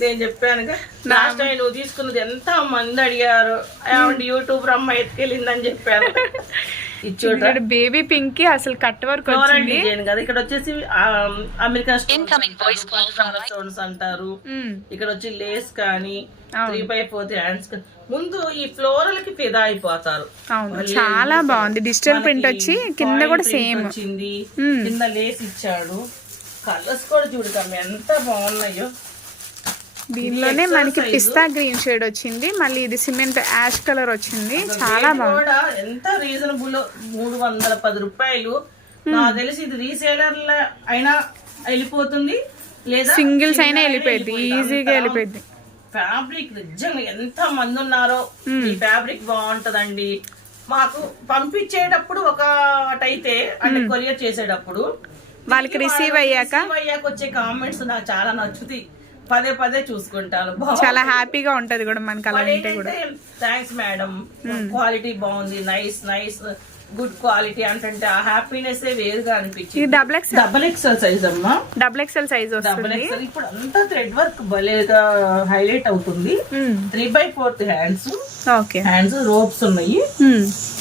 నేను చెప్పానుగా లాస్ట్ టైం నువ్వు తీసుకున్నది ఎంత మంది అడిగారు, యూట్యూబ్ అమ్మ ఎత్తుకెళ్ళిందని చెప్పాను. ఇది చూడండి బేబీ పింక్ కి అసలు కట్ వర్క్ ఫ్లోరల్ డిజైన్ కదా. ఇక్కడ వచ్చేసి అమెరికన్ స్టోన్స్ అంటారు. ఇక్కడ వచ్చి లేస్ కానీ 3/4 హ్యాండ్స్. ముందు ఈ ఫ్లోరల్ కి ఫిదా అయిపోతారు. చాలా బాగుంది. డిజిటల్ ప్రింట్ వచ్చి కింద కూడా సేమ్ వచ్చింది. కింద లేస్ ఇచ్చాడు. కలర్స్ కూడా చూడకమ్మ ఎంత బాగున్నాయో. దీనిలోనే మనకి పిస్తా గ్రీన్ షేడ్ వచ్చింది, మళ్ళీ ఇది సిమెంట్ యాష్ కలర్ వచ్చింది. చాలా బాగుంది. ఎంత రీజనబుల్ 310 రూపాయలు. నాకు తెలిసి ఇది రీసేలర్ అయినా వెళ్ళిపోతుంది, లేదా సింగిల్స్ అయినా వెళ్ళిపోయింది, ఈజీగా వెళ్ళిపోయింది. ఫ్యాబ్రిక్ నిజంగా ఎంత మంది ఉన్నారో. ఈ ఫ్యాబ్రిక్ బాగుంటదండి. మాకు పంపించేటప్పుడు ఒకటైతే అంటే కొరియర్ చేసేటప్పుడు వాళ్ళకి రిసీవ్ అయ్యాక వచ్చే కామెంట్స్ నాకు చాలా నచ్చుతాయి. పదే పదే చూసుకుంటాను. చాలా హ్యాపీగా ఉంటది కూడా మనకి. అలా ఉంటే కూడా థ్యాంక్స్ మేడం, క్వాలిటీ బాగుంది, నైస్ నైస్ గుడ్ క్వాలిటీ అంటే ఆ హ్యాపీనెస్ వేరుగా అనిపించింది. డబుల్ ఎక్స్ఎల్ సైజ్ అమ్మా. డబుల్ ఎక్స్ఎల్ సైజ్ వస్తుంది. ఇప్పుడు అంతా థ్రెడ్ వర్క్ భలేగా హైలైట్ అవుతుంది. 3/4 హ్యాండ్స్. ఓకే, హ్యాండ్స్ రోప్స్ ఉన్నాయి.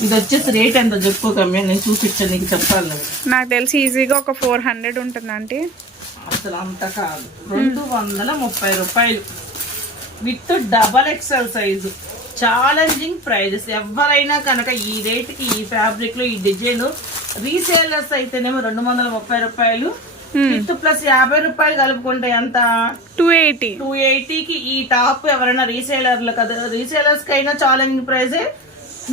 ఇది వచ్చేసి రేట్ ఎంత చెప్పు కమ్మి, నేను చూపించాను నీకు చెప్పాలి. నాకు తెలిసి ఈజీగా ఒక 400 ఉంటుంది అంటే. అసలు అంత కాదు, 230 రూపాయలు with double XL size. Challenging prizes. ఎవరైనా కనుక ఈ రేట్కి ఈ ఫ్యాబ్రిక్ లో ఈ డిజైన్ రీసేలర్స్ అయితేనేమో 230 రూపాయలు విత్ ప్లస్ 50 రూపాయలు కలుపుకుంటే ఎంత 280కి ఈ టాప్ ఎవరైనా రీసేలర్లు కదా, రీసేలర్స్ కైనా ఛాలెంజింగ్ ప్రైజే.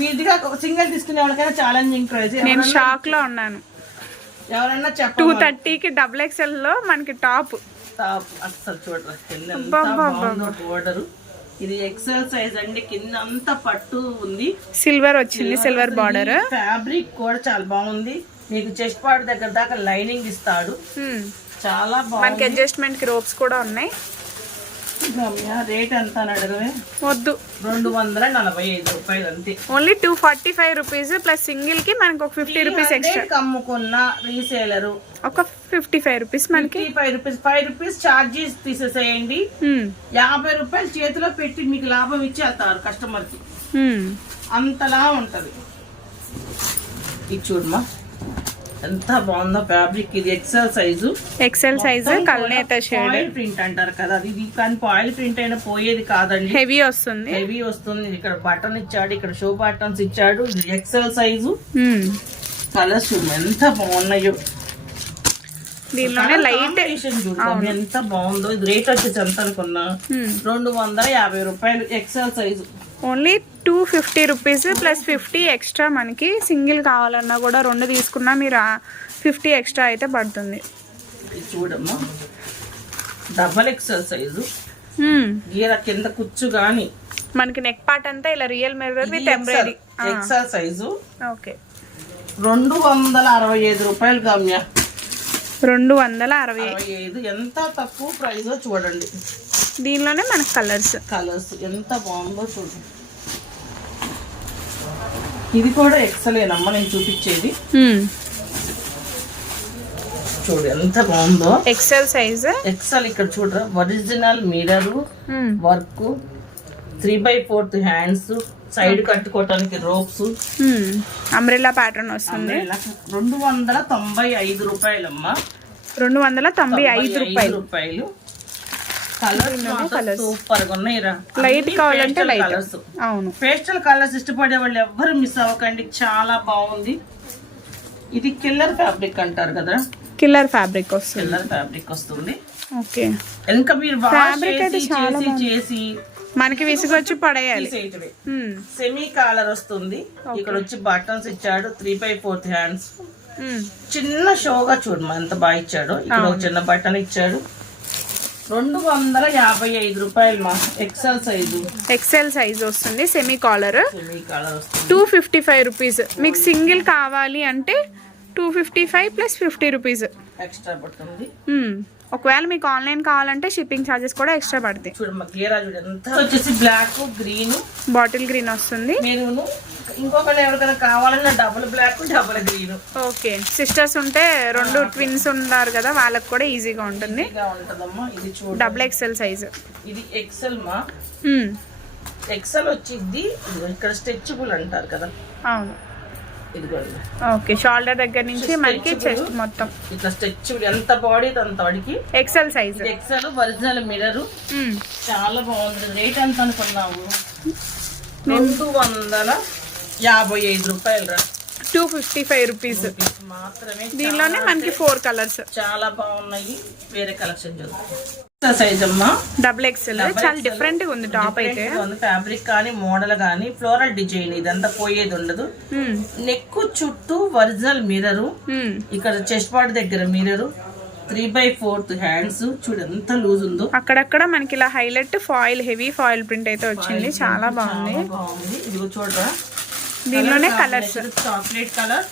మీదిగా సింగిల్ తీసుకునే వాళ్ళకైనా ఛాలెంజింగ్ ప్రైజ్. నేను షాక్ లో ఉన్నాను. ఎవరైనా 230కి డబుల్ ఎక్స్ఎల్ లో మనకి టాప్ అసలు చూడరు బోర్డర్. ఇది ఎక్సెల్ సైజ్ అండి. కింద అంతా పట్టు ఉంది, సిల్వర్ వచ్చింది, సిల్వర్ బార్డర్. ఫ్యాబ్రిక్ కూడా చాలా బాగుంది. మీకు చెస్ట్ పార్ట్ దగ్గర దాకా లైనింగ్ ఇస్తాడు. చాలా బాగుంది. మనకి అడ్జస్ట్మెంట్ కి రోప్స్ కూడా ఉన్నాయి. రేట్ ఎంత అని అడగవే. వద్దు, 245 రూపాయలు అంతే. ఓన్లీ 245 రూపీస్ ప్లస్ సింగిల్ కి మనకి ఒక 50 రూపీస్ ఎక్స్ట్రా. అమ్ముకున్న రీసేలర్ ఒక 55 రూపీస్ మనకి. 5 రూపీస్ ఛార్జెస్ తీసేసేయండి. 50 రూపాయలు చేతిలో పెట్టి మీకు లాభం ఇచ్చేస్తారు కస్టమర్ కి. అంతలా ఉంటది. ఇది చూడమ్మా ఎంత బాగుందో ఫ్యాబ్రిక్. ఇది ఎక్సెల్ సైజు. ఎక్సెల్ సైజు కల్నేత షేడ్. ఆయిల్ ప్రింట్ అంటారు కదా, అది కానీ ఆయిల్ ప్రింట్ అయినా పోయేది కాదండి. హెవీ వస్తుంది, హెవీ వస్తుంది. ఇక్కడ బటన్ ఇచ్చాడు, ఇక్కడ షో బటన్స్ ఇచ్చాడు. ఇది ఎక్సెల్ సైజు. కలర్స్ ఎంత బాగున్నాయో. దీనిలోనే లైట్ ఎంత బాగుందో. ఇది రేట్ వచ్చేసి ఎంత అనుకున్నా 250 రూపాయలు XL size. Only 250 rupees plus 50 extra. మనకి సింగిల్ కావాలన్నా కూడా 2 తీసుకున్నా మీరు 50 ఎక్స్ట్రా అయితే పడుతుంది. చూడమ్మా డబల్ ఎక్సెల్ సైజు. గీర కింద కుచ్చు గాని మనకి నెక్ పార్ట్ అంతా ఇలా real mirror with embroidery. XL size. Okay, 265 రూపాయలు గమ్య. 265. ఎంత తక్కువ ప్రైస్ చూడండి. దీనిలోనే మనకి కలర్స్ ఎంత బాగుందో చూడండి. ఇది కూడా ఎక్సలేనమ్మా నేను చూపించేది. చూడు ఎంత బాగుందో. XL size. ఎక్సెల్. ఇక్కడ చూడరా original mirror work, 3/4 hands, side కట్టుకోవటానికి రోప్స్, అంబ్రెల్లా ప్యాటర్న్ వస్తుంది. 295 రూపాయలమ్మా. 295 రూపాయలు. కలర్స్ సూపర్ గా ఉన్నాయి. లైట్ కావాలంటే లైట్ కలర్స్. అవును, పేస్టల్ కలర్స్ ఇష్టపడే వాళ్ళు ఎవ్వరు మిస్ అవ్వకండి. చాలా బాగుంది. ఇది కిల్లర్ ఫ్యాబ్రిక్ అంటారు కదా, కిల్లర్ ఫ్యాబ్రిక్ వస్తుంది. కిల్లర్ ఫ్యాబ్రిక్ వస్తుంది. ఓకే, ఇంకా మీరు చేసి మనకి విసుగొచ్చి పడేయాలి. సెమీ కాలర్ వస్తుంది. ఇక్కడ వచ్చి బటన్స్ ఇచ్చాడు. 3/4 హ్యాండ్స్. చిన్న షోగా చూడమా ఎంత బాగా ఇచ్చాడు. ఇక్కడ చిన్న బటన్ ఇచ్చాడు. 255 రూపాయలు మా. XL size. ఎక్సెల్ సైజ్ వస్తుంది. Semi collar. 255 రూపీస్. మీకు సింగిల్ కావాలి అంటే 255 ప్లస్ 50 రూపీస్ ఎక్స్ట్రా పడుతుంది. ఒకవేళ మీకు ఆన్లైన్ కావాలంటే షిప్పింగ్ ఛార్జెస్ కూడా ఎక్స్ట్రా పడతాయి. చూడమ్మా గీరా చూడ ఎంత వచ్చేసి బ్లాక్ గ్రీన్, బాటిల్ గ్రీన్ వస్తుంది. మెరూన్. ఇంకొకరు ఎవరికైనా కావాలన్నా double black double green. Okay, sisters ఉంటే 2 ట్విన్స్ ఉన్నారు కదా, వాళ్ళకి కూడా ఈజీగా ఉంటుంది. ఇది చూడ డబుల్ ఎక్సెల్ సైజ్. ఇది ఎక్సెల్ మా. ఎక్సెల్ వచ్చింది. ఇక్కడ స్ట్రెచబుల్ అంటారు కదా. అవును, ఇదిగోండి. ఓకే, షోల్డర్ దగ్గర నుంచి మనకి చెస్ట్ మొత్తం ఇట్లా స్ట్రెచ్ ఎంత బాడీ అంత వాడికి XL size. XL original mirror చాలా బాగుంది. రేట్ ఎంత అనుకున్నావు? 255 రూపాయలు రా. 255 రూపీస్ మాత్రమే. దీనిలోనే మనకి 4 కలర్స్ చాలా బాగున్నాయి. వేరే కలెక్షన్ చూద్దాం. సైజ్ అమ్మా డబుల్ ఎక్స్ఎల్, చాలా డిఫరెంట్ గా ఉంది టాప్ అయితే. ఫ్యాబ్రిక్ కానీ మోడల్ కానీ ఫ్లోరల్ డిజైన్, ఇదంతా పోయేది ఉండదు. నెక్ చుట్టూ ఒరిజినల్ మిర్రర్, ఇక్కడ చెస్ట్ పార్ట్ దగ్గర మిర్రర్, 3/4 హ్యాండ్స్ చూడు ఎంత లూజ్ ఉందో. అక్కడక్కడ మనకి ఇలా highlight foil, heavy foil print అయితే వచ్చింది. చాలా బాగుంది. ఇదిగో చూడరా, దీనిలోనే కలర్స్. చాక్లెట్ కలర్,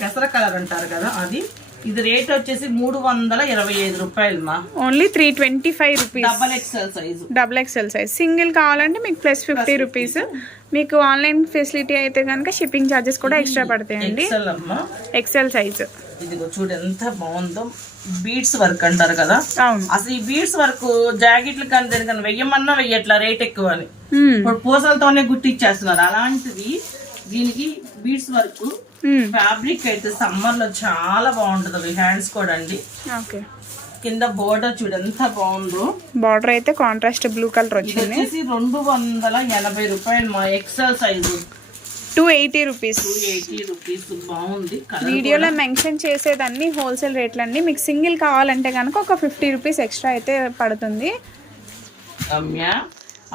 పెసర కలర్ అంటారు కదా అది. ఇది రేట్ వచ్చేసి 325 రూపాయలు మా. Only 325 rupees. Double XL size. Single కావాలంటే మీకు +50 రూపీస్. మీకు ఆన్లైన్ ఫెసిలిటీ అయితే కనుక షిప్పింగ్ ఛార్జెస్ కూడా ఎక్స్ట్రా పడతాయండి. XL size. ఇదిగో చూడు ఎంత బాగుందో. బీడ్స్ వర్క్ అంటారు కదా, అవును. అసలు ఈ బీడ్స్ వర్క్ జాకెట్లు కానీ దేనికన్నా వెయ్యమన్నా వెయ్యట్లా, రేట్ ఎక్కువ అని. ఇప్పుడు పూసలతోనే గుట్టిచ్చేస్తున్నారు. అలాంటిది దీనికి బీడ్స్ వర్క్ ఫ్యాబ్రిక్ అయితే సమ్మర్ లో చాలా బాగుంటది. హ్యాండ్స్ కూడా అండి. ఓకే, కింద బోర్డర్ చూడు ఎంత బాగుందో. బార్డర్ అయితే కాంట్రాస్ట్ బ్లూ కలర్ వచ్చింది. 280 రూపాయలు మా. XL size 280 rupees. 280 రూపీస్. బాగుంది. వీడియోలో మెన్షన్ చేసేదన్నీ హోల్సేల్ రేట్లండి. మీకు సింగిల్ కావాలంటే కనుక ఒక 50 రూపీస్ ఎక్స్ట్రా అయితే పడుతుంది.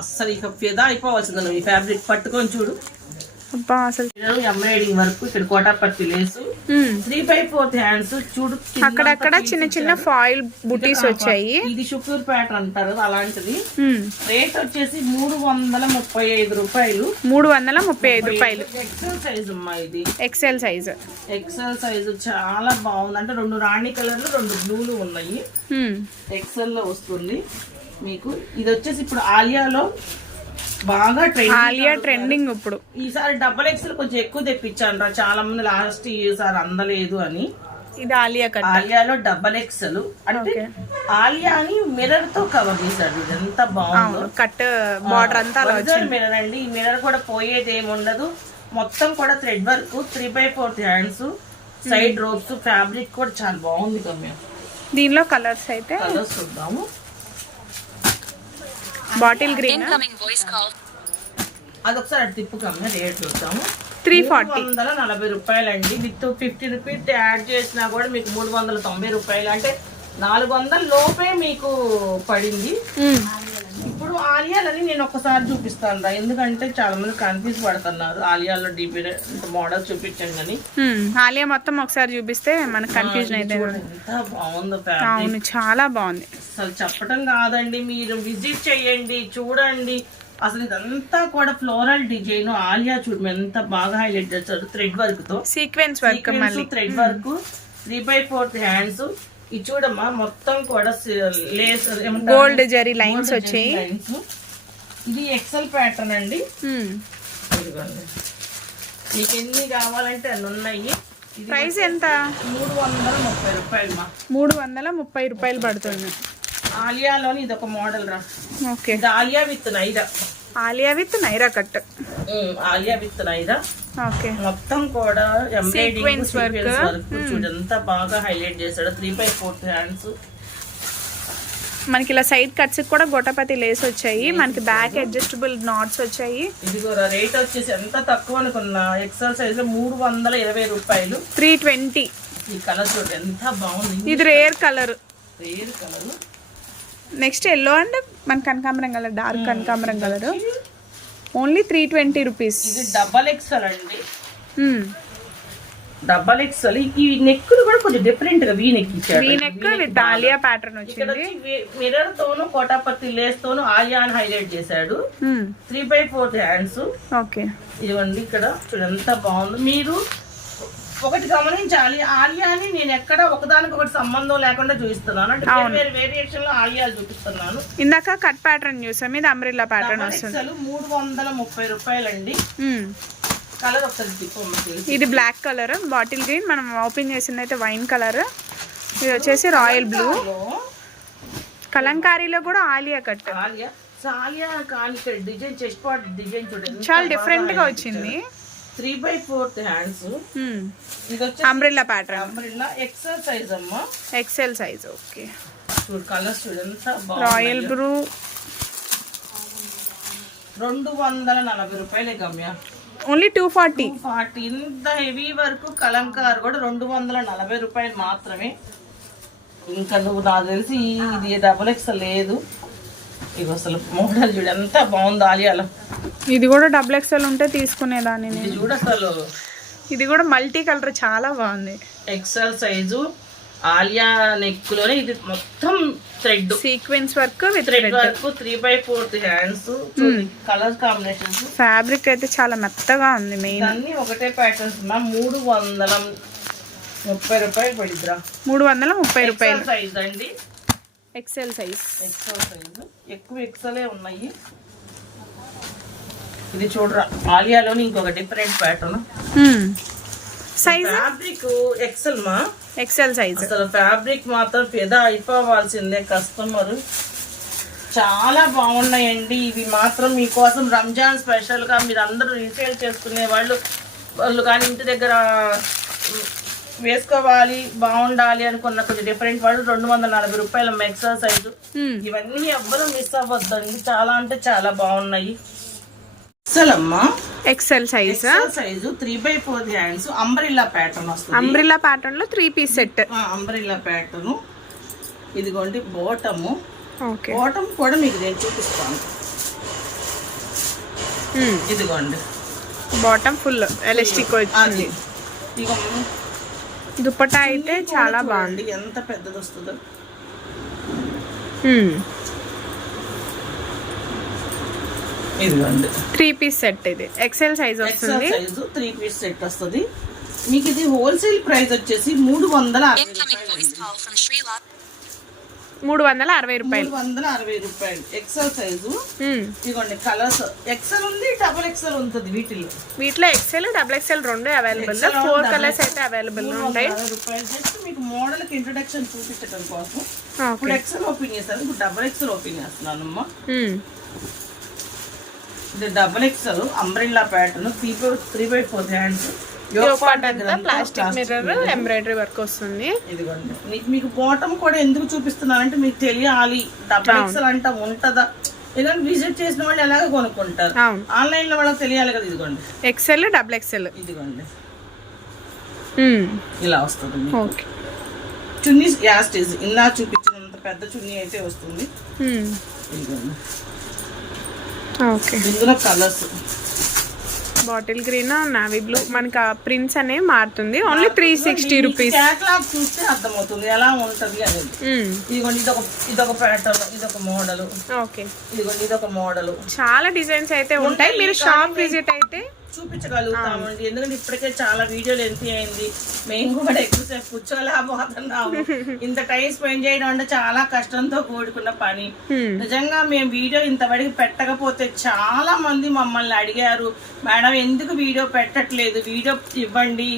అస్సలు ఇక ఫిదా అయిపోవచ్చింది నువ్వు ఈ ఫ్యాబ్రిక్ పట్టుకొని చూడు. అబ్బా, అసలు ఎంబ్రాయిడింగ్ వర్క్, ఇక్కడ కోటాపత్తి లేసు, 3/4 హ్యాండ్స్ చూడు. అక్కడక్కడ చిన్న చిన్న ఫాయిల్ బుటీస్ వచ్చాయి. ఇది షుకూర్ ప్యాటర్న్ అంటారు అలాంటిది. రేట్ వచ్చేసి 335 రూపాయలు. 335 రూపాయలు. ఎక్సెల్ సైజ్ అమ్మా ఇది. XL size. ఎక్సెల్ సైజ్ చాలా బాగుంది. అంటే 2 రాణి కలర్లు 2 బ్లూలు ఉన్నాయి. ఎక్సెల్ లో వస్తుంది మీకు. ఇది వచ్చేసి ఇప్పుడు ఆలియాలో బాగా ట్రెండింగ్. ఇప్పుడు ఈసారి డబల్ ఎక్స్ఎల్ కొంచెం ఎక్కువ తెప్పించాను రా. చాలా మంది లాస్ట్ ఈసారి అందలేదు అని. ఇది ఆలియా కట్. ఆలియాలో డబల్ ఎక్స్ఎల్ అంటే ఆలియాని మిర్రర్ తో కవర్ చేశాడు. ఎంత బాగుందో. కట్ బార్డర్ అంతా మిర్రర్ అండి. ఈ మిర్రర్ కూడా పోయేది ఏమి ఉండదు. మొత్తం కూడా thread work, 3/4 hands, side ropes. Fabric కూడా చాలా బాగుంది గమ్యం. దీనిలో కలర్స్ అయితే కలర్స్ చూద్దాము. బాటిల్ గ్రీన్, అదొకసారి అటు తిప్పు కమ్మ. రేట్ చూద్దాము. 340 రూపాయలు అండి. విత్ 50 రూపీస్ యాడ్ చేసినా కూడా మీకు 390 రూపాయలు. అంటే 400 లోపే మీకు పడింది. ఇప్పుడు ఆలియాలని నేను ఒకసారి చూపిస్తాను రా, ఎందుకంటే చాలా మంది కన్ఫ్యూజ్ పడుతున్నారు. ఆలియాలో డీపీ మోడల్ చూపించండి అని. ఆలియా మొత్తం ఒకసారి చూపిస్తే మనకు కన్ఫ్యూజన్ అయితే. ఎంత బాగుందో. అవును, చాలా బాగుంది. అసలు చెప్పడం కాదండి, మీరు విజిట్ చేయండి, చూడండి. అసలు ఇదంతా కూడా ఫ్లోరల్ డిజైన్. ఆలియా చూడు ఎంత బాగా హైలైట్ చేస్తారు. థ్రెడ్ వర్క్ తో sequence work, thread work, 3/4 hands. ఇది చూడమ్మా మొత్తం కూడా లేస్, గోల్డ్ జరీ లైన్స్ వచ్చాయి. ఇది ఎక్సెల్ ప్యాటర్న్ అండి. మీకు ఎన్ని కావాలంటే అన్ని ఉన్నాయి. ప్రైస్ ఎంత? 330 రూపాయలు మా. 330 రూపాయలు పడుతుంది. ఆలియాలోని ఇది ఒక మోడల్ రా. ఓకే, ఇది Alia with Naira. Alia with Naira cut. Alia with Naira. Okay, మొత్తం కూడా సీక్వెన్స్ వర్క్ చూడంతా బాగా హైలైట్ చేశాడు. 3/4 హ్యాండ్స్. మనకి ఇలా సైడ్ కట్స్ కూడా గొట్టపతి లేస్ వచ్చాయి. మనకి బ్యాక్ అడ్జస్టబుల్ నాట్స్ వచ్చాయి. ఇదిగో రేట్ వచ్చేసి ఎంత తక్కువ అనుకున్నా. ఎక్సెల్ సైజ్ 320 రూపాయలు. 320. ఈ కలర్ చూడండి ఎంత బాగుంది. ఇది rare colour. Colour. Next yellow and మన కనకాంబరం కలర్, డార్క్ కనకాంబరం కలర్. Only 320 rupees. ఇది డబల్ ఎక్సెల్ అండి. Double XL. ఈ నెక్ కూడా కొంచెం డిఫరెంట్ గా వీ నెక్ ఇచ్చాడు. V neck with Alia pattern వచ్చింది. మిర్రర్ తోను కోటాపత్తి లేస్ తోను ఆలియా అని హైలైట్ చేశాడు. 3/4 హ్యాండ్స్. ఓకే, ఇదిగోండి ఇక్కడ చూడంత బాగుంది. మీరు ఒకటి గమనించాలి, ఆలియాని నేను ఎక్కడ ఒకదానికి ఒకటి సంబంధం లేకుండా చూపిస్తున్నాను. అంటే వేరే వేరియేషన్ లో ఆలియాలు చూపిస్తున్నాను. ఇందాక కట్ ప్యాటర్న్ చూసాం, ఇది అంబ్రెల్లా ప్యాటర్న్ వస్తుంది. 330 రూపాయలండి. కలర్ ఒకసారి. ఇది బ్లాక్ కలర్, బాటిల్ గ్రీన్. మనం ఓపెన్ చేసింది అయితే వైన్ కలర్. ఇది వచ్చేసి రాయల్ బ్లూ. కలంకారీలో కూడా ఆలియా కట్. సాలియా కానీ ఇక్కడ డిజైన్ చెస్ట్ పార్ట్ డిజైన్ చూడండి చాలా డిఫరెంట్ గా వచ్చింది. 3/4 హ్యాండ్స్. ఇది వచ్చి umbrella pattern. Umbrella XL size అమ్మా. XL size. ఓకే. చూడు కలర్స్ చూడండి. రాయల్ బ్లూ 240 రూపాయలే గమ్య. ఓన్లీ 240. ఇంత హెవీ వరకు కలంకారు కూడా 240 రూపాయలు మాత్రమే. ఇంకా నువ్వు నాకు తెలిసి ఇది డబుల్ ఎక్స్ లేదు. ఇది అసలు మోడల్ చూడు ఎంత బాగుంది ఆలియాలో. ఇది కూడా డబుల్ ఎక్స్ఎల్ ఉంటే తీసుకునేదాన్ని నేను. చూడు అసలు ఇది కూడా మల్టీ కలర్ చాలా బాగుంది. ఎక్సెల్ సైజు ఆలియా నెక్ లోనే ఇది మొత్తం thread sequence work with thread work 3/4 hands. Colour combinations. Fabric అయితే చాలా మెత్తగా ఉంది. మెయిన్ అన్ని ఒకటే ప్యాటర్న్స్. 330 రూపాయలు పడిద్రా. 330 రూపాయలు. సైజ్ అండి ఎక్సెల్ సైజ్. ఎక్సెల్ సైజ్ ఎక్కువ ఎక్సెలే ఉన్నాయి. ఇది చూడరా ఆలియాలోని ఇంకొక different pattern. Size fabric XL మా. XL size. అసలు ఫ్యాబ్రిక్ మాత్రం పెదా అయిపోవాల్సిందే కస్టమర్. చాలా బాగున్నాయండి ఇవి మాత్రం. మీకోసం రంజాన్ స్పెషల్ గా మీరు అందరూ రీసేల్ చేసుకునే వాళ్ళు కానీ ఇంటి దగ్గర వేసుకోవాలి బాగుండాలి అనుకున్న కొంచెం డిఫరెంట్ వాళ్ళు 240 రూపాయలు ఎక్సెల్ సైజు. ఇవన్నీ ఎవ్వరూ మిస్ అవ్వద్దండి. చాలా అంటే చాలా బాగున్నాయి. ఎక్సెల్ అమ్మా. XL size. Size 3/4 hands. Umbrella pattern వస్తుంది. అంబ్రెల్లా ప్యాటర్న్ లో 3 పీస్ సెట్. Umbrella pattern. ఇదిగోండి బాటము. ఓకే. బాటమ్ కూడా మీకు నేను చూపిస్తాను. ఇదిగోండి బాటమ్ ఫుల్ ఎలాస్టిక్ వచ్చింది. దుపట్టా అయితే చాలా బాగుంది. ఎంత పెద్దది వస్తుందో. ఇదిగోండి 3 పీస్ సెట్. ఇది ఎక్సెల్ సైజ్ వస్తుంది. ఎక్సెల్ సైజ్ 3 పీస్ సెట్ వస్తుంది మీకు. ఇది హోల్సేల్ ప్రైస్ వచ్చేసి 360 రూపాయలు. 360 రూపాయలు ఎక్సెల్ సైజు. ఇదిగోండి కలర్స్ ఎక్సెల్ ఉంది డబుల్ ఎక్సెల్ ఉంటుంది. వీటిలో ఎక్సెల్ డబుల్ ఎక్సెల్ రెండు అవైలబుల్. 4 కలర్స్ అయితే అవైలబుల్ ఉంటాయి. జస్ట్ మీకు మోడల్ కి ఇంట్రొడక్షన్ చూపించడం కోసం ఇప్పుడు ఎక్సెల్ ఓపెన్ చేస్తాను. ఇప్పుడు డబుల్ ఎక్సెల్ ఓపెన్ చేస్తున్నాను అమ్మా. ఇది double XL umbrella pattern 3/4 hands. Plastic mirror embroidery work వస్తుంది. ఇదిగోండి మీకు బాటమ్ కూడా ఎందుకు చూపిస్తున్నానంటే మీకు తెలియాలి డబుల్ ఎక్సెల్ అంట ఉంటదా. ఏదైనా విజిట్ చేసిన వాళ్ళు ఎలాగ కొనుక్కుంటారు. ఆన్లైన్ లో వాళ్ళకి తెలియాలి కదా. ఇదిగోండి ఎక్సెల్ డబుల్ ఎక్సెల్. ఇదిగోండి ఇలా వస్తుంది. ఓకే. చున్నీ యాస్టేజ్ ఇలా చూపించినంత పెద్ద చున్నీ అయితే వస్తుంది. ఇదిగోండి. ఓకే. ఇందులో colours bottle green navy blue మనకి ప్రింట్స్ అనేవి మారుతుంది. Only 360 rupees. క్యాటలాగ్ చూస్తే అర్థమవుతుంది ఎలా ఉంటది అనేది. ఇదిగోండి ఇదొక ప్యాటర్న్. ఇదొక మోడల్. ఓకే. ఇదిగోండి ఇదొక మోడల్. చాలా డిజైన్స్ అయితే ఉంటాయి. మీరు షాప్ విజిట్ అయితే చూపించగలుగుతామండి. ఎందుకంటే ఇప్పటికే చాలా వీడియోలు ఎంత అయింది. మేము కూడా ఎక్కువసేపు కూర్చోలేకపోతున్నాము. ఇంత టైం స్పెండ్ చేయడం అంటే చాలా కష్టంతో కూడుకున్న పని. నిజంగా మేము వీడియో ఇంతవరకు పెట్టకపోతే చాలా మంది మమ్మల్ని అడిగారు, మేడం ఎందుకు వీడియో పెట్టట్లేదు, వీడియో ఇవ్వండి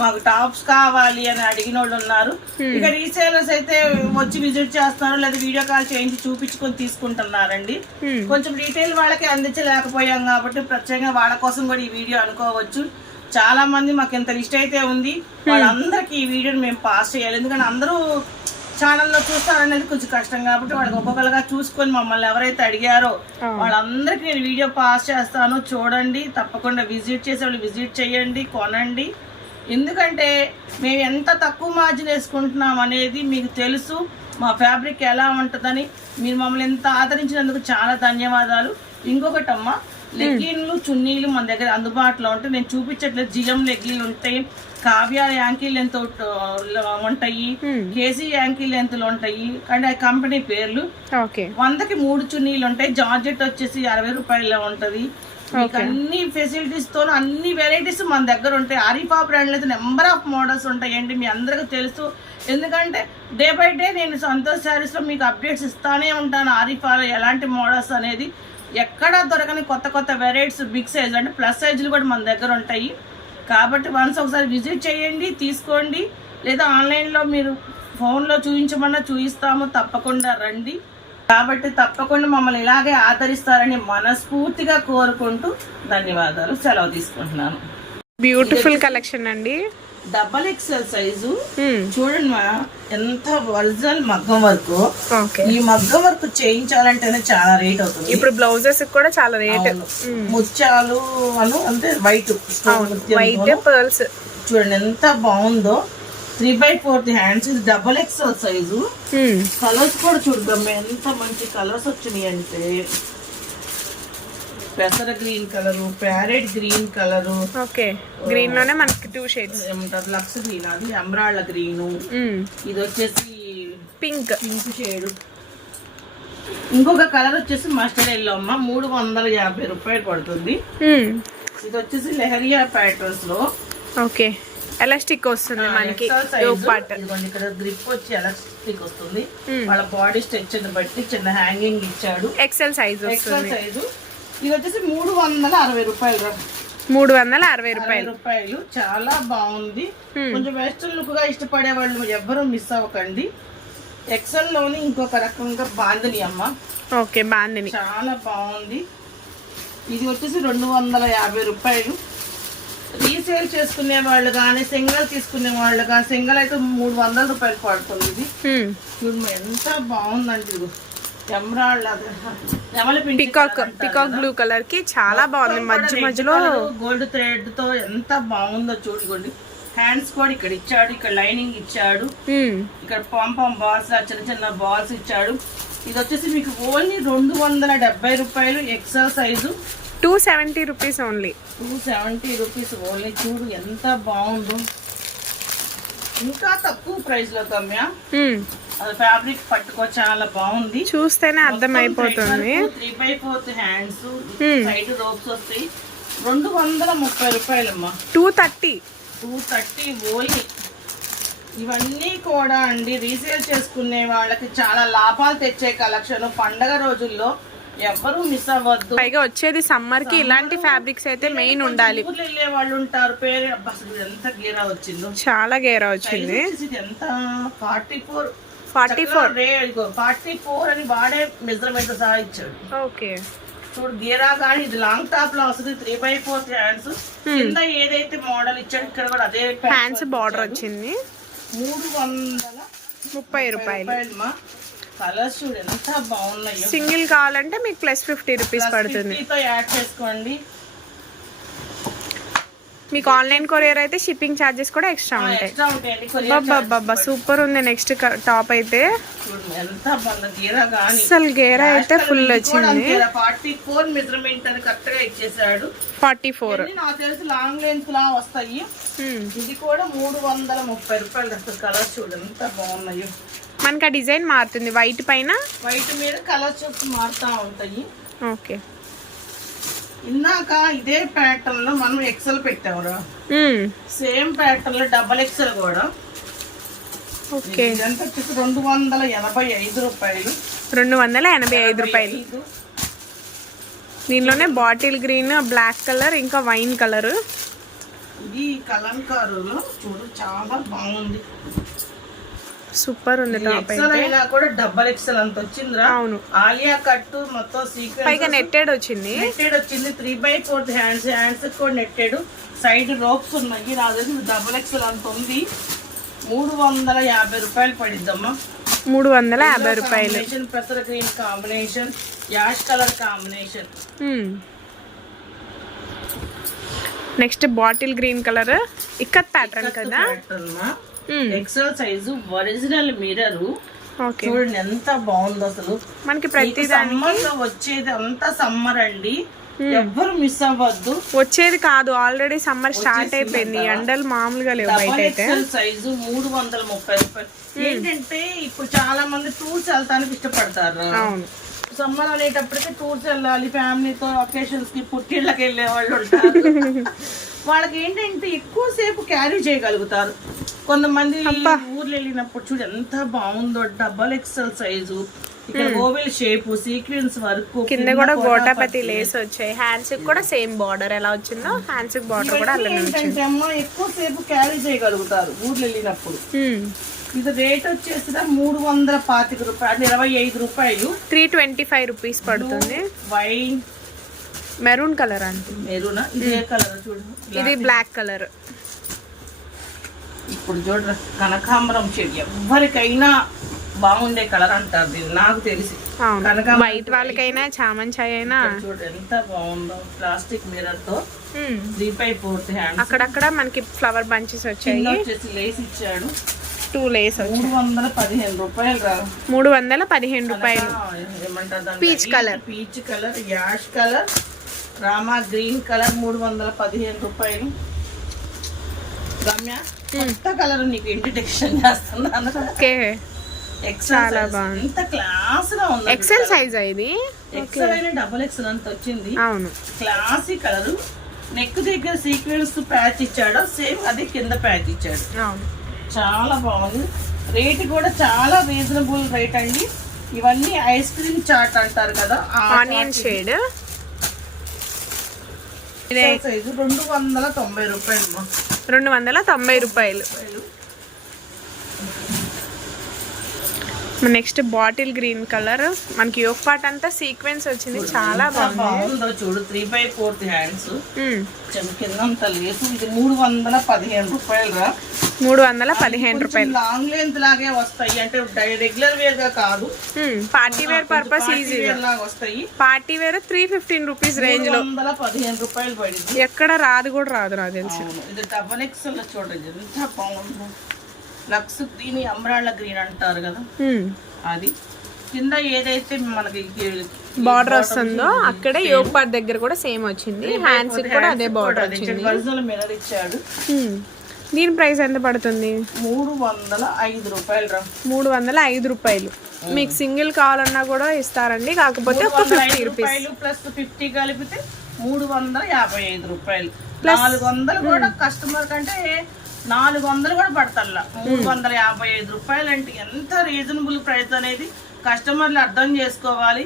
మాకు టాప్స్ కావాలి అని అడిగిన వాళ్ళు ఉన్నారు. ఇక రీసేలర్స్ అయితే వచ్చి విజిట్ చేస్తున్నారు లేదా వీడియో కాల్ చేయించి చూపించుకొని తీసుకుంటున్నారండి. కొంచెం డీటెయిల్ వాళ్ళకి అందించలేకపోయాం కాబట్టి ప్రత్యేకంగా వాళ్ళ కోసం కూడా ఈ వీడియో అనుకోవచ్చు. చాలా మంది మాకు ఎంత లిస్ట్ అయితే ఉంది వాళ్ళందరికీ ఈ వీడియోని మేము పాస్ చేయాలి. ఎందుకంటే అందరూ ఛానల్లో చూస్తారనేది కొంచెం కష్టం కాబట్టి వాళ్ళకి ఒక్కొక్కరుగా చూసుకొని మమ్మల్ని ఎవరైతే అడిగారో వాళ్ళందరికీ నేను వీడియో పాస్ చేస్తాను. చూడండి, తప్పకుండా విజిట్ చేసే వాళ్ళు విజిట్ చేయండి, కొనండి. ఎందుకంటే మేము ఎంత తక్కువ మార్జిన్ వేసుకుంటున్నాం అనేది మీకు తెలుసు. మా ఫ్యాబ్రిక్ ఎలా ఉంటుందని మీరు మమ్మల్ని ఎంత ఆదరించినందుకు చాలా ధన్యవాదాలు. ఇంకొకటి అమ్మ, లెగ్గిన్లు చున్నీలు మన దగ్గర అందుబాటులో ఉంటాయి. నేను చూపించట్లేదు. జిఎం లెగ్గిన్లు ఉంటాయి, కావ్య యాంకిల్ లెంత్ ఉంటాయి, కేసీ యాంకిల్ లెంత్లు ఉంటాయి. అంటే ఆ కంపెనీ పేర్లు. 100కి 3 చున్నీలు ఉంటాయి. జార్జెట్ వచ్చేసి 60 రూపాయల్లో ఉంటుంది. అన్ని ఫెసిలిటీస్ తో అన్ని వెరైటీస్ మన దగ్గర ఉంటాయి. ఆరిఫా బ్రాండ్ అయితే నెంబర్ ఆఫ్ మోడల్స్ ఉంటాయండి, మీ అందరికీ తెలుసు. ఎందుకంటే డే బై డే నేను సంతోష్ శారీస్ లో మీకు అప్డేట్స్ ఇస్తానే ఉంటాను. ఆరిఫాలో ఎలాంటి మోడల్స్ అనేది ఎక్కడా దొరకని కొత్త కొత్త వెరైటీస్, బిగ్ సైజ్ అంటే ప్లస్ సైజులు కూడా మన దగ్గర ఉంటాయి. కాబట్టి వన్స్ ఒకసారి విజిట్ చేయండి, తీసుకోండి. లేదా ఆన్లైన్లో మీరు ఫోన్లో చూపించమన్నా చూపిస్తాము, తప్పకుండా రండి. కాబట్టి తప్పకుండా మమ్మల్ని ఇలాగే ఆదరిస్తారని మనస్ఫూర్తిగా కోరుకుంటూ ధన్యవాదాలు. సెలవు తీసుకుంటున్నాను. బ్యూటిఫుల్ కలెక్షన్ అండి. డబల్ ఎక్స్ఎల్ సైజు చూడండి మా, ఎంత ఒరిజినల్ మగ్గం వర్క్. ఈ మగ్గం వర్క్ చేయించాలంటేనే చాలా రేట్ అవుతుంది. ఇప్పుడు బ్లౌజెస్ కూడా చాలా రేట్. ముత్యాలు అంటే వైట్ పర్ల్స్ చూడండి ఎంత బాగుందో. 3/4 హ్యాండ్స్, ఇది డబల్ ఎక్స్ఎల్ సైజు. కలర్స్ కూడా చూడగమ్మ ఎంత మంచి కలర్స్ వచ్చినాయి అంటే, పెసర green colour, parrot green colour, green లోనే మనకి 2 షేడ్స్ ఏమంటారు, లక్స్ గ్రీన్, అది ఎమరాల్డ్ గ్రీన్, ఇది వచ్చేసి పింక్ షేడ్. ఇంకొక కలర్ వచ్చేసి మస్టర్డ్ ఎల్లో అమ్మ, 350 రూపాయలు పడుతుంది. ఇది వచ్చేసి లెహరియా ప్యాటర్న్స్ లో ఎలాస్టిక్ వస్తుంది మనకి. ఇక్కడ గ్రిప్ వచ్చి ఎలాస్టిక్ వస్తుంది. వాళ్ళ బాడీ స్ట్రక్చర్ బట్టి చిన్న హ్యాంగింగ్ ఇచ్చాడు. XL size. ఇది వచ్చేసి 360 రూపాయలు. 360 రూపాయలు. చాలా బాగుంది. కొంచెం వెస్ట్రన్ లుక్ గా ఇష్టపడే వాళ్ళు ఎవ్వరూ మిస్ అవ్వకండి. ఎక్సెల్ లోని ఇంకొక రకంగా బాందిని అమ్మ. బాందిని చాలా బాగుంది. ఇది వచ్చేసి 250 రూపాయలు. రీసేల్ చేసుకునే వాళ్ళు కానీ సింగల్ తీసుకునే వాళ్ళు కానీ, సింగల్ అయితే 300 రూపాయలు పడుతుంది. ఇది చూడు ఎంత బాగుందండి. ఇది పికాక్ బ్లూ కలర్ కి చాలా బాగుంది. మధ్యలో గోల్డ్ థ్రెడ్ తో ఎంత బాగుందో చూడండి. హ్యాండ్స్ కూడా ఇక్కడ ఇచ్చాడు, ఇక్కడ లైనింగ్ ఇచ్చాడు, ఇక్కడ పాంపాం బాల్స్ చిన్న చిన్న బాల్స్ ఇచ్చాడు. ఇది వచ్చేసి మీకు ఓన్లీ 270 రూపాయలు. XL size 270 rupees only. 270 rupees only. చూడు ఎంత బాగుందో. ఇంకా తక్కువ ప్రైస్ లో కమ్యా. ఫ్యాబ్రిక్ పట్టుకో చాలా బాగుంది. చూస్తేనే అర్థం అయిపోతుంది. 3/4 హ్యాండ్స్, సైడ్ రోప్స్ వస్తాయి. 230 రూపాయలమ్మా. 230 ఓన్లీ. ఇవన్నీ కూడా అండి రీసేల్ చేసుకునే వాళ్ళకి చాలా లాభాలు తెచ్చే కలెక్షన్. పండగ రోజుల్లో ఎవరు మిస్ అవ్వద్దు. పైగా వచ్చేది సమ్మర్ కి ఇలాంటి ఫ్యాబ్రిక్స్ అయితే మెయిన్ ఉండాలి. వెళ్ళే వాళ్ళు ఉంటారు. పేరు ఎంత గేరా వచ్చిందో, చాలా గేరా వచ్చింది. ఎంత 44 అని వాడే మెజర్మెంట్ సహా ఇచ్చాడు. చూడు గేరా కానీ ఇది లాంగ్ టాప్ లో వస్తుంది. 3/4 హ్యాండ్స్. కింద ఏదైతే మోడల్ ఇచ్చాడు ఇక్కడ కూడా అదే హ్యాండ్స్ బార్డర్ వచ్చింది. 330 రూపాయలు. కలర్స్ చూడు ఎంత బాగున్నాయి. సింగిల్ కావాలంటే మీకు +50 రూపీస్ పడుతుంది. యాడ్ చేసుకోండి. మీకు ఆన్లైన్ కొరియర్ అయితే షిప్పింగ్ ఛార్జెస్ కూడా ఎక్స్ట్రా ఉంటాయి. సూపర్ ఉంది. నెక్స్ట్ టాప్ అయితే అసలు గేరా అయితే ఫుల్ వచ్చింది. 44 మెజర్మెంట్ అని కరెక్ట్ గా ఇచ్చేసాడు. 44 నాకు తెలిసి లాంగ్ లెంత్ లా వస్తాయి. ఇది కూడా 330 రూపాయలు. అసలు కలర్స్ చూడు ఎంత బాగున్నాయి. మనకి ఆ డిజైన్ మారుతుంది. వైట్ పైన వైట్ మీద కలర్స్ మారుతా ఉంటాయి. ఇందాక ఇదే ప్యాటర్న్ లో మనం ఎక్సెల్ పెట్టాము. సేమ్ ప్యాటర్న్ లో డబల్ ఎక్సెల్ కూడా. ఇదంతా 285 రూపాయలు. 285 రూపాయలు. దీనిలోనే బాటిల్ గ్రీన్, బ్లాక్ కలర్, ఇంకా వైన్ కలర్. ఇది కలంకారులో చూడు చాలా బాగుంది. సూపర్ ఉంది. టాప్ అయినా కూడా డబల్ ఎక్సెల్ అంత వచ్చిందిరా. అవును. ఆలియా కట్ మొత్తం సీక్వెన్స్ పైగా నెట్టెడ్ వచ్చింది. 3/4 హ్యాండ్స్ కూడా నెట్టెడ్. సైడ్ రోప్స్ ఉన్నాయి. నా దగ్గర డబల్ ఎక్సెల్ అంత ఉంది. 350 రూపాయలు పడిద్దమ్మా. 350 రూపాయలు. పెసర green combination, ash colour combination. Next bottle green colour ikat pattern కదా. XL size original mirror. చూడండి ఎంత బాగుంది. అసలు మనకి ప్రతి సమ్మర్ లో వచ్చేది అంతా సమ్మర్ అండి. ఎవ్వరు మిస్ అవ్వద్దు. వచ్చేది కాదు, ఆల్రెడీ సమ్మర్ స్టార్ట్ అయిపోయింది. ఎండలు మామూలుగా లేవు బయట అయితే. సైజు 330 రూపాయలు. ఏంటంటే ఇప్పుడు చాలా మంది టూర్స్ వెళ్తానికి ఇష్టపడతారు. సమ్మర్ అనేటప్పటికే టూర్స్ వెళ్ళాలి, ఫ్యామిలీతో అకేషన్స్ కి పుట్టిళ్ళకి వెళ్ళే వాళ్ళు ఉంటారు. వాళ్ళకి ఏంటంటే ఎక్కువసేపు క్యారీ చేయగలుగుతారు. కొంతమంది ఊర్లు వెళ్ళినప్పుడు చూడు ఎంత బాగుందో. డబల్ ఎక్సెల్ సైజు, ఇక్కడ ఓవెల్ షేప్, సీక్వెన్స్ వర్క్, కింద కూడా గోటాపతి లేస్ వచ్చాయి. హ్యాండ్స్ కూడా సేమ్ బార్డర్ ఎలా వచ్చిందో హ్యాండ్స్ బార్డర్ కూడా అలానే వచ్చింది. అమ్మ ఎక్కువసేపు క్యారీ చేయగలుగుతారు ఊర్లు వెళ్ళినప్పుడు. ఇది రేట్ వచ్చేసి 325 రూపాయలు, 25 రూపాయలు, 325 రూపీస్ పడుతుంది. వైన్ మెరూన్ కలర్ అంటే మెరూనా, ఇదే కలర్ చూడు, ఇది బ్లాక్ కలర్. ఇప్పుడు చూడరా కనకాంబరం చెడి ఎవరికైనా బాగుండే కలర్ అంటారు దీన్ని, నాకు తెలిసి. వైట్ వాళ్ళకైనా చామంచాయ్ అయినా చూడు ఎంత బాగుందో, ప్లాస్టిక్ మిర్రర్ తో 3/4 హ్యాండ్స్. అక్కడక్కడ మనకి ఫ్లవర్ బంచెస్ వచ్చాయి. వచ్చేసి లేస్ ఇచ్చాడు, 2 లేస్ వచ్చాయి. 315 రూపాయలు రా. 315 రూపాయలు. ఏమంటారు, peach colour, peach colour, ash colour, Rama green colour, 315 రూపాయలు. గమ్య కొత్త కలర్ నీకు ఇంట్రడక్షన్ చేస్తున్నాను. ఓకే, చాలా బాగుంది, ఎంత క్లాస్ గా ఉంది. ఎక్సెల్ సైజ్ ఇది, ఎక్సెల్ అయినా డబుల్ ఎక్సెల్ అంత వచ్చింది. అవును, క్లాసీ కలర్. నెక్ దగ్గర సీక్వెన్స్ ప్యాచ్ ఇచ్చాడు, సేమ్ అదే కింద ప్యాచ్ ఇచ్చాడు. అవును, చాలా బాగుంది. రేట్ కూడా చాలా రీజనబుల్ రేట్ అండి. ఇవన్నీ ఐస్ క్రీమ్ చాట్ అంటారు కదా, ఆనియన్ షేడ్. సైజు 290 రూపాయలు. 290 రూపాయలు. నెక్స్ట్ బాటిల్ గ్రీన్ కలర్, మనకి యోక్ పార్ట్ అంతా సీక్వెన్స్ వచ్చింది, చాలా బాగుందో చూడు. 3/4 హ్యాండ్స్, కిందంతా లేసు. ఇది 315 రూపాయలు రా. 315 రూపాయలు. లాంగ్ లెంత్ లాగే వస్తాయి, అంటే రెగ్యులర్ వేర్ గా కాదు, పార్టీ వేర్ పర్పస్ ఈజీ లాగా వస్తాయి. పార్టీ వేర్ 315 రూపీస్ రేంజ్ లో, 315 రూపాయలు పడింది. ఎక్కడ రాదు కూడా రాదు నాకు తెలిసి. ఇది డబల్ ఎక్సెల్ చూడండి ఎంత బాగుందో. లక్స్ గ్రీన్, అంబ్రాళ్ళ గ్రీన్ అంటారు కదా, అది. కింద ఏదైతే మనకి బార్డర్ వస్తుందో అక్కడే యోక్ పార్ట్ దగ్గర కూడా సేమ్ వచ్చింది. హ్యాండ్స్ కూడా అదే బార్డర్ వచ్చింది. ఒరిజినల్ మిర్రర్ ఇచ్చాడు. దీని ప్రైస్ ఎంత పడుతుంది? 305 రూపాయలు రా. 305 రూపాయలు. మీకు సింగిల్ కావాలన్నా కూడా ఇస్తారండి, కాకపోతే ఒక 50 రూపాయలు ప్లస్ 50 కలిపితే 355 రూపాయలు. 400 కూడా కస్టమర్ కంటే 400 కూడా పడతల్లా. 355 రూపాయలు అంటే ఎంత రీజనబుల్ ప్రైస్ అనేది కస్టమర్లు అర్థం చేసుకోవాలి.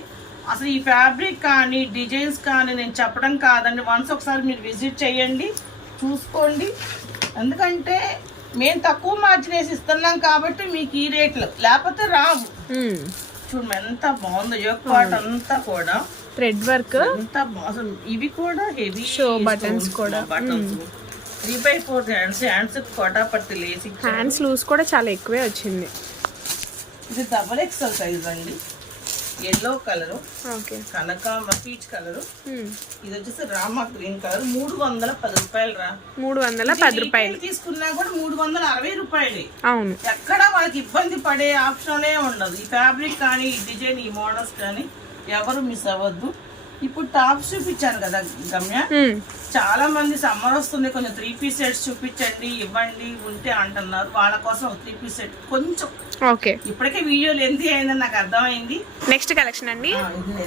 అసలు ఈ ఫ్యాబ్రిక్ కానీ డిజైన్స్ కానీ నేను చెప్పడం కాదండి, వన్స్ ఒకసారి మీరు విజిట్ చేయండి, చూసుకోండి. ఎందుకంటే మేము తక్కువ మార్జిన్ వేసి ఇస్తున్నాం కాబట్టి మీకు ఈ రేట్లు, లేకపోతే రావు. చూడు ఎంత బాగుందో, యోక్ పార్ట్ అంతా కూడా థ్రెడ్ వర్క్, ఎంత అసలు ఇవి కూడా హెవీ షో బటన్స్ కూడా. 3/4 హ్యాండ్స్, హ్యాండ్స్ కోటాపట్టి లేసి. హ్యాండ్స్ లూజ్ కూడా చాలా ఎక్కువే వచ్చింది. ఇది డబల్ ఎక్సెల్ సైజ్ అండి. ఎల్లో కలర్, ఓకే, కనకాంబర పీచ్ కలర్. ఇది వచ్చేసి రామా గ్రీన్ కలర్. 310 రూపాయలు రా. 310 రూపాయలు తీసుకున్నా కూడా 360 రూపాయలు. అవును, ఎక్కడ వాళ్ళకి ఇబ్బంది పడే ఆప్షనే ఉండదు. ఈ ఫ్యాబ్రిక్ కానీ, ఈ డిజైన్, ఈ మోడల్స్ కానీ ఎవరు మిస్ అవ్వద్దు. ఇప్పుడు టాప్స్ చూపించాను కదా గమ్య, చాలా మంది సమ్మర్ వస్తుంది, కొంచెం 3 పీస్ సెట్స్ చూపించండి, ఇవ్వండి ఉంటే అంటున్నారు. వాళ్ళ కోసం 3 పీస్ సెట్ కొంచెం ఓకే. ఇప్పటికే వీడియో లెంత్ అయిందని నాకు అర్థమైంది. నెక్స్ట్ కలెక్షన్ అండి,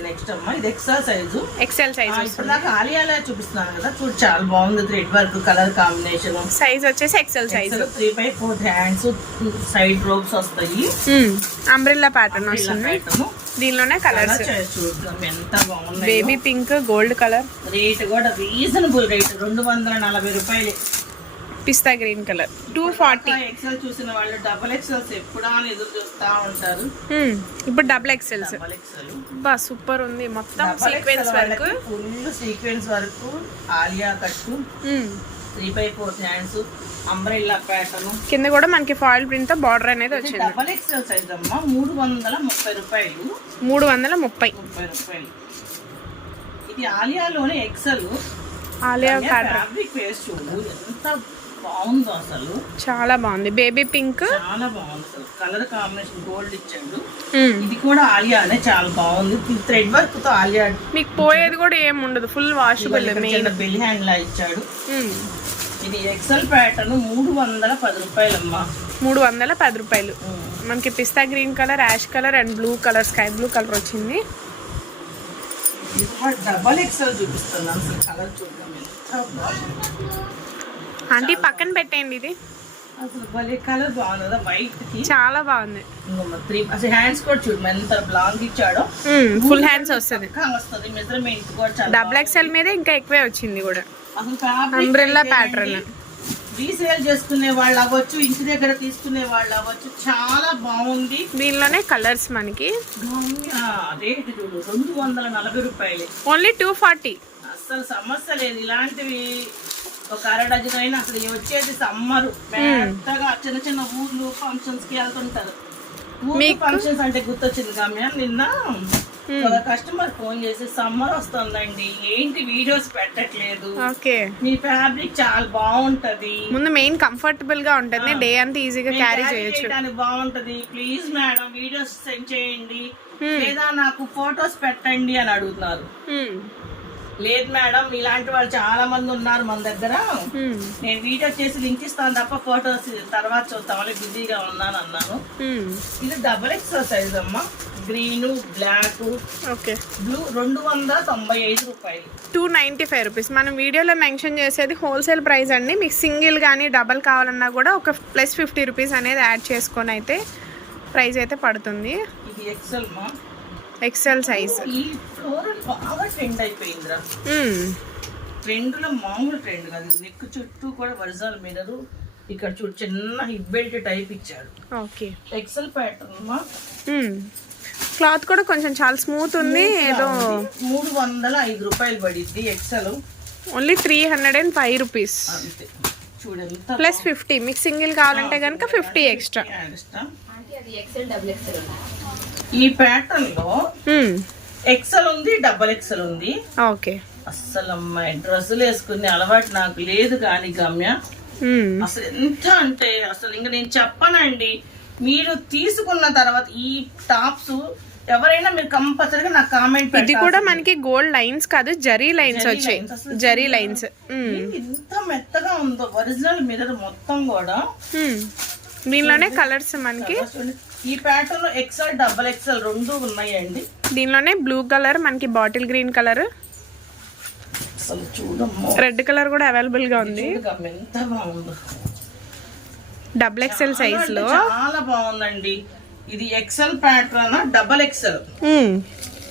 నెక్స్ట్ అమ్మా, ఇది ఎక్సెల్ సైజు. XL size. ఇప్పుడు నాకు ఆలియాలా చూపిస్తున్నాను కదా, చూడు చాలా బాగుంది. Thread work, colour combination. Size వచ్చేసి XL size. 3/4 hands, side ropes వస్తాయి, అంబ్రెల్లా ప్యాటర్న్ వస్తుంది. దీనిలోనే కలర్స్ చూద్దాం ఎంత బాగుంది. Baby pink, gold colour. Rate కూడా రీజనబుల్ రేట్, 240 రూపాయలు. పిస్తా గ్రీన్ కలర్ 240. ఎక్సెల్ చూసిన వాళ్ళు డబల్ ఎక్సెల్స్ ఎప్పుడా అని ఎదురు చూస్తా ఉంటారు. ఇప్పుడు డబుల్ ఎక్సెల్స్. బా సూపర్ ఉంది, మొత్తం sequence work, full sequence work, Alia కట్టు, 3/4 హ్యాండ్స్, అంబ్రెల్లా ప్యాటర్న్. కింద కూడా మనకి ఫాయిల్ ప్రింట్ తో బార్డర్ అనేది వచ్చింది. డబల్ ఎక్సెల్ సైజ్ అమ్మా, 330 రూపాయలు. 330 రూపాయలు. ఇది ఆలియాలోనే ఎక్సెల్. ఆలియా ఫ్యాబ్రిక్ వేస్ట్ చూడు ఎంత బాగుందో, అసలు చాలా బాగుంది. బేబీ పింక్ చాలా బాగుంది, అసలు కలర్ కాంబినేషన్ గోల్డ్ ఇచ్చాడు. ఇది కూడా ఆలియానే, చాలా బాగుంది. థ్రెడ్ వర్క్ తో ఆలియా, మీకు పోయేది కూడా ఏం ఉండదు, ఫుల్ వాషబుల్. బెల్ హ్యాండ్ లా ఇచ్చాడు. ఇది ఎక్సెల్ ప్యాటర్న్. 310 రూపాయలమ్మా. 310 రూపాయలు. మనకి పిస్తా green colour, ash colour and blue colour, sky blue colour వచ్చింది. డబల్ ఎక్సెల్ చూపిస్తున్నాను, అసలు కలర్ చూద్దాం ఎంత బాగుంది. ఆంటీ పక్కన పెట్టండి, ఇది అసలు భలే కలర్ బాగుంది, వైట్ కి చాలా బాగుంది. అసలు హ్యాండ్స్ కూడా చూడు ఎంత లాంగ్ ఇచ్చాడో, ఫుల్ హ్యాండ్స్ వస్తుంది. మెజర్మెంట్ కూడా డబుల్ ఎక్స్ఎల్ మీద ఇంకా ఎక్కువే వచ్చింది కూడా. అసలు అంబ్రెల్లా ప్యాటర్న్ రీసేల్ చేసుకునే వాళ్ళు అవ్వచ్చు, ఇంటి దగ్గర తీసుకునే వాళ్ళు అవ్వచ్చు, చాలా బాగుంది. దీనిలోనే కలర్స్ మనకి రేటు చూడు 240 రూపాయలు, ఓన్లీ 240. అస్సలు సమస్య లేదు. ఇలాంటివి ఒక అర డజన్ అయినా అసలు ఇవి వచ్చేది సమ్మరు మెత్తగా చిన్న చిన్న ఊర్లు ఫంక్షన్స్ కి వెళ్తుంటారు. ఊర్లు ఫంక్షన్స్ అంటే గుర్తొచ్చింది గమ్య, నిన్న ఒక కస్టమర్ ఫోన్ చేసి సమ్మర్ వస్తుందండి ఏంటి వీడియోస్ పెట్టట్లేదు, మీ ఫ్యాబ్రిక్ చాలా బాగుంటది, ముందు మెయిన్ కంఫర్టబుల్ గా ఉంటది, డే అంతా ఈజీగా క్యారీ చేయొచ్చు, బాగుంటది, ప్లీజ్ మేడం వీడియోస్ సెండ్ చేయండి లేదా నాకు ఫొటోస్ పెట్టండి అని అడుగుతున్నారు. లేదు మేడం ఇలాంటి వాళ్ళు చాలా మంది ఉన్నారు మన దగ్గర, నేను వీడియో చేసి లింక్ ఇస్తాను తప్ప ఫొటోస్ తర్వాత చూస్తామని బిజీగా ఉన్నాను అన్నాను. ఇది డబుల్ ఎక్సెల్ సైజ్ అమ్మా, గ్రీన్ బ్లాక్ బ్లూ, 295 రూపాయలు, 295 రూపీస్. మనం వీడియోలో మెన్షన్ చేసేది హోల్సేల్ ప్రైస్ అండి. మీకు సింగిల్ కానీ డబల్ కావాలన్నా కూడా ఒక +50 రూపీస్ అనేది యాడ్ చేసుకొని అయితే ప్రైస్ అయితే పడుతుంది. ఇది ఎక్సెల్ మా, ఎక్సెల్ సైజ్. ఈ ఫ్లోరల్ బాగా ట్రెండ్ అయిపోయిందిరా, ట్రెండ్ లో మామూలు ట్రెండ్ కాదు. నెక్ చుట్టూ కూడా ఒరిజినల్ మిర్రర్, ఇక్కడ చూడు చిన్న హిప్ బెల్ట్ టైప్ ఇచ్చాడు. ఓకే ఎక్సెల్ ప్యాటర్న్ మా, క్లాత్ కూడా కొంచెం చాలా స్మూత్ ఉంది. ఏదో 305 రూపాయలు పడిద్ది ఎక్సెల్, ఓన్లీ 305 రూపీస్ అంతే. చూడండి +50, మీకు సింగిల్ కావాలంటే కనుక 50 ఎక్స్ట్రా. ఈ ప్యాటర్న్ లో ఎక్సెల్ ఉంది, డబల్ ఎక్సెల్ ఉంది. ఓకే అస్సలు అమ్మాయి డ్రెస్సులు వేసుకునే అలవాటు నాకు లేదు కానీ గమ్య, అసలు ఎంత అంటే అసలు ఇంకా నేను చెప్పనండి. మీరు తీసుకున్న తర్వాత ఈ టాప్స్ ఎవరైనా మీరు కంపల్సరీగా నాకు కామెంట్ ఇది కూడా మనకి గోల్డ్ లైన్స్ కాదు, జరీ లైన్స్ వచ్చాయి, జరీ లైన్స్. ఎంత మెత్తగా ఉందో ఒరిజినల్ మిర్రర్ మొత్తం కూడా. దీనిలోనే కలర్స్ మనకి ఈ ప్యాటర్న్ లో ఎక్సెల్ డబల్ ఎక్సెల్ రెండు ఉన్నాయండి. దీనిలోనే బ్లూ కలర్, మనకి బాటిల్ గ్రీన్ కలర్, అసలు చూడమ్మా రెడ్ కలర్ కూడా అవైలబుల్ గా ఉంది. ఎంత బాగుందో, డబుల్ ఎక్సెల్ సైజ్ లో చాలా బాగుందండి. ఇది ఎక్సెల్ ప్యాటర్న్, డబల్ ఎక్సెల్.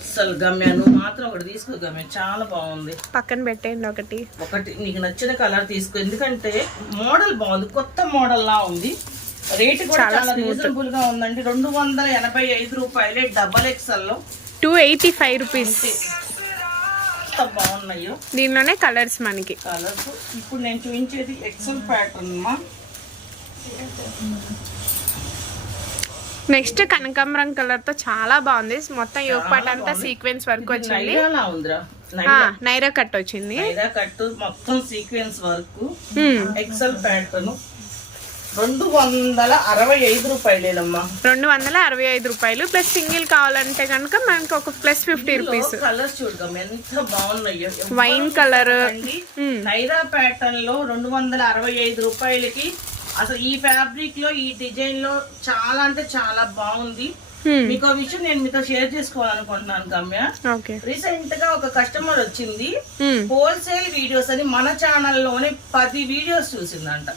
అసలు గమ్య నువ్వు మాత్రం ఒకటి తీసుకో గమ్య, చాలా బాగుంది. పక్కన పెట్టేయండి ఒకటి నీకు నచ్చిన కలర్ తీసుకో, ఎందుకంటే మోడల్ బాగుంది, కొత్త మోడల్ లా ఉంది. రేట్ కూడా చాలా రీజనబుల్ గా ఉందండి, 285 రూపాయలే. డబల్ ఎక్సెల్ లో 285 రూపీస్. బాగున్నాయో. దీనిలోనే కలర్స్ మనకి కలర్స్ ఇప్పుడు నేను చూపించేది ఎక్సెల్ ప్యాటర్న్ మా. నెక్స్ట్ కనకాంబరం కలర్ తో చాలా బాగుంది, మొత్తం యోగ్ పార్ట్ అంతా సీక్వెన్స్ వర్క్ వచ్చింది, నైరా కట్ వచ్చింది, నైరా కట్ మొత్తం సీక్వెన్స్ వర్క్. ఎక్సెల్ ప్యాటర్న్ 265 రూపాయలేనమ్మా, 265 రూపాయలు. ప్లస్ సింగిల్ కావాలంటే కనుక మనకి ఒక +50 రూపీస్. కలర్స్ చూడగా ఎంత బాగున్నాయో, వైన్ కలర్. నైరా ప్యాటర్న్ లో 265 రూపాయలకి. అసలు ఈ ఫ్యాబ్రిక్ లో ఈ డిజైన్ లో చాలా అంటే చాలా బాగుంది. మీకు విషయం నేను మీతో షేర్ చేసుకోవాలనుకుంటున్నాను గమ్య. రీసెంట్ గా ఒక కస్టమర్ వచ్చింది, హోల్సేల్ వీడియోస్ అని మన ఛానల్లోనే 10 వీడియోస్ చూసిందంట.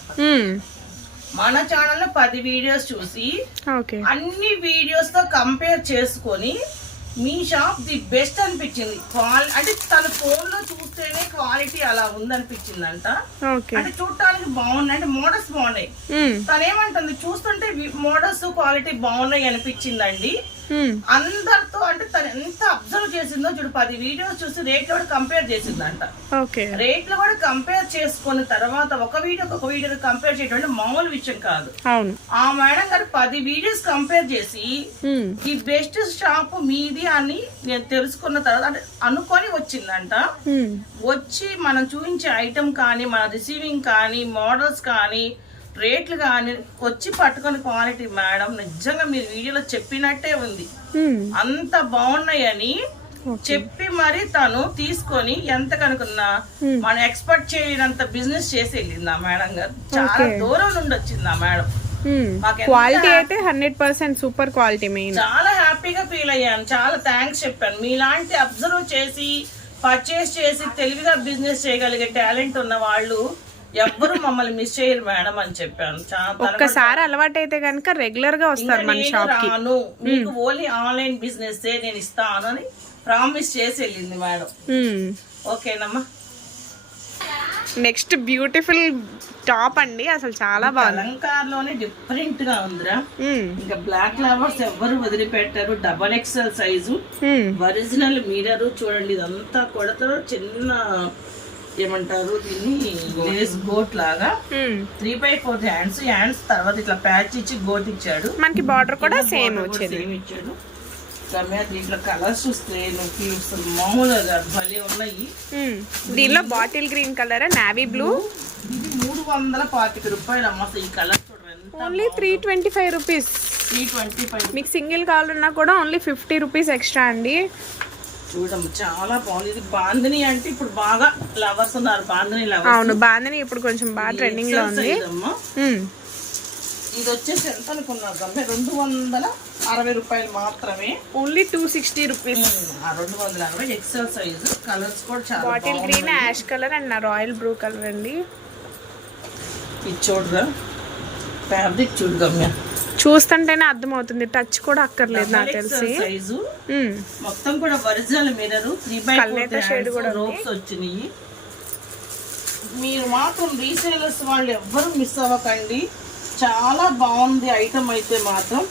మన ఛానల్ లో 10 వీడియోస్ చూసి అన్ని వీడియోస్ తో కంపేర్ చేసుకొని మీ షాప్ ది బెస్ట్ అనిపించింది. అంటే తన ఫోన్ లో చూస్తేనే క్వాలిటీ అలా ఉందనిపించిందంట. అంటే చూడటానికి బాగున్నాయి, అంటే మోడల్స్ బాగున్నాయి. తను ఏమంటుంది, చూస్తుంటే మోడల్స్ క్వాలిటీ బాగున్నాయి అనిపించిందండి. అందరితో అంటే తను ఎంత అబ్జర్వ్ చేసిందో చూడు, 10 వీడియోస్ చూసి రేట్లు కూడా కంపేర్ చేసిందంట. రేట్లు కూడా కంపేర్ చేసుకున్న తర్వాత ఒక వీడియో కంపేర్ చేయడం మామూలు విషయం కాదు. ఆ మేడం గారు 10 వీడియోస్ కంపేర్ చేసి ఈ బెస్ట్ షాప్ మీది అని నేను తెలుసుకున్న తర్వాత అంటే అనుకొని వచ్చిందంట. వచ్చి మనం చూపించే ఐటమ్ కానీ, మన రిసీవింగ్ కానీ, మోడల్స్ కానీ, రేట్లు కానీ వచ్చి పట్టుకొని క్వాలిటీ మేడం నిజంగా మీరు వీడియోలో చెప్పినట్టే ఉంది, అంత బాగున్నాయని చెప్పి మరి తను తీసుకొని ఎంత కనుకున్నా మనం ఎక్స్పెక్ట్ చేయనంత బిజినెస్ చేసి వెళ్ళింది ఆ మేడం గారు. చాలా దూరం నుండి వచ్చింది ఆ మేడం. క్వాలిటీ అయితే 100% సూపర్ క్వాలిటీ. చాలా హ్యాపీగా ఫీల్ అయ్యాను, చాలా థ్యాంక్స్ చెప్పాను. మీలాంటి అబ్జర్వ్ చేసి పర్చేస్ చేసి తెలివిగా బిజినెస్ చేయగలిగే టాలెంట్ ఉన్న వాళ్ళు ఎవ్వరు మమ్మల్ని మిస్ చేయరు మేడం అని చెప్పాను. ఒక్కసారి అలవాటు అయితే కనుక రెగ్యులర్ గా వస్తారు మన షాప్ కి. మీకు ఓన్లీ ఆన్లైన్ బిజినెస్ నేను ఇస్తాను అని ప్రామిస్ చేసి వెళ్ళింది మేడం. ఓకేనమ్మా. నెక్స్ట్ బ్యూటిఫుల్ టాప్ అండి, అసలు చాలా బాగుంది. అలంకారంలోనే డిఫరెంట్ గా ఉందిరా. ఇంకా బ్లాక్ ఫ్లవర్స్ ఎవ్వరు వదిలిపెట్టారు. Double XL size, original mirror చూడండి. ఇదంతా కూడా చిన్న ఏమంటారు దీన్ని, లేస్ గోట్ లాగా 3/4 హ్యాండ్స్ తర్వాత ఇట్లా ప్యాచ్ ఇచ్చి గోట్ ఇచ్చాడు. మనకి బార్డర్ కూడా సేమ్ ఇచ్చాడు. దీంట్లో కలర్స్ చూస్తే నువ్వు మామూలుగా భలే ఉన్నాయి. దీనిలో bottle green colour, navy blue. ఇది 325 రూపాయలు అమ్మ. ఈ కలర్ చూడండి, ఓన్లీ 325 రూపీస్. 325. మీకు సింగిల్ కావాలన్నా కూడా ఓన్లీ 50 రూపీస్ ఎక్స్ట్రా అండి. చూడమ్మ చాలా బాగుంది. ఇది బాందిని అంటే ఇప్పుడు బాగా లవర్స్ ఉన్నారు. బాందిని లవర్స్. అవును, బాందిని ఇప్పుడు కొంచెం బాగా ట్రెండింగ్ లో ఉంది. ఇది వచ్చేసి ఎంత అనుకున్నారు 260 రూపాయలు మాత్రమే. Only 260 rupees. 260 XL size. Colours కూడా చాలా bottle green, ash colour and royal blue colour అండి. ఇది చూడరా, ఫ్యాబ్రిక్ చూడు గమ్య, చూస్తుంటేనే అర్థమవుతుంది. టచ్ కూడా అక్కర్లేదు నాకు తెలిసి. సైజు మొత్తం కూడా ఒరిజినల్ మిర్రర్. 3/4 షేడ్ కూడా రోప్స్ వచ్చినాయి. మీరు మాత్రం రీసేలర్స్ వాళ్ళు ఎవ్వరు మిస్ అవ్వకండి. చాలా బాగుంది ఐటమ్ అయితే మాత్రం.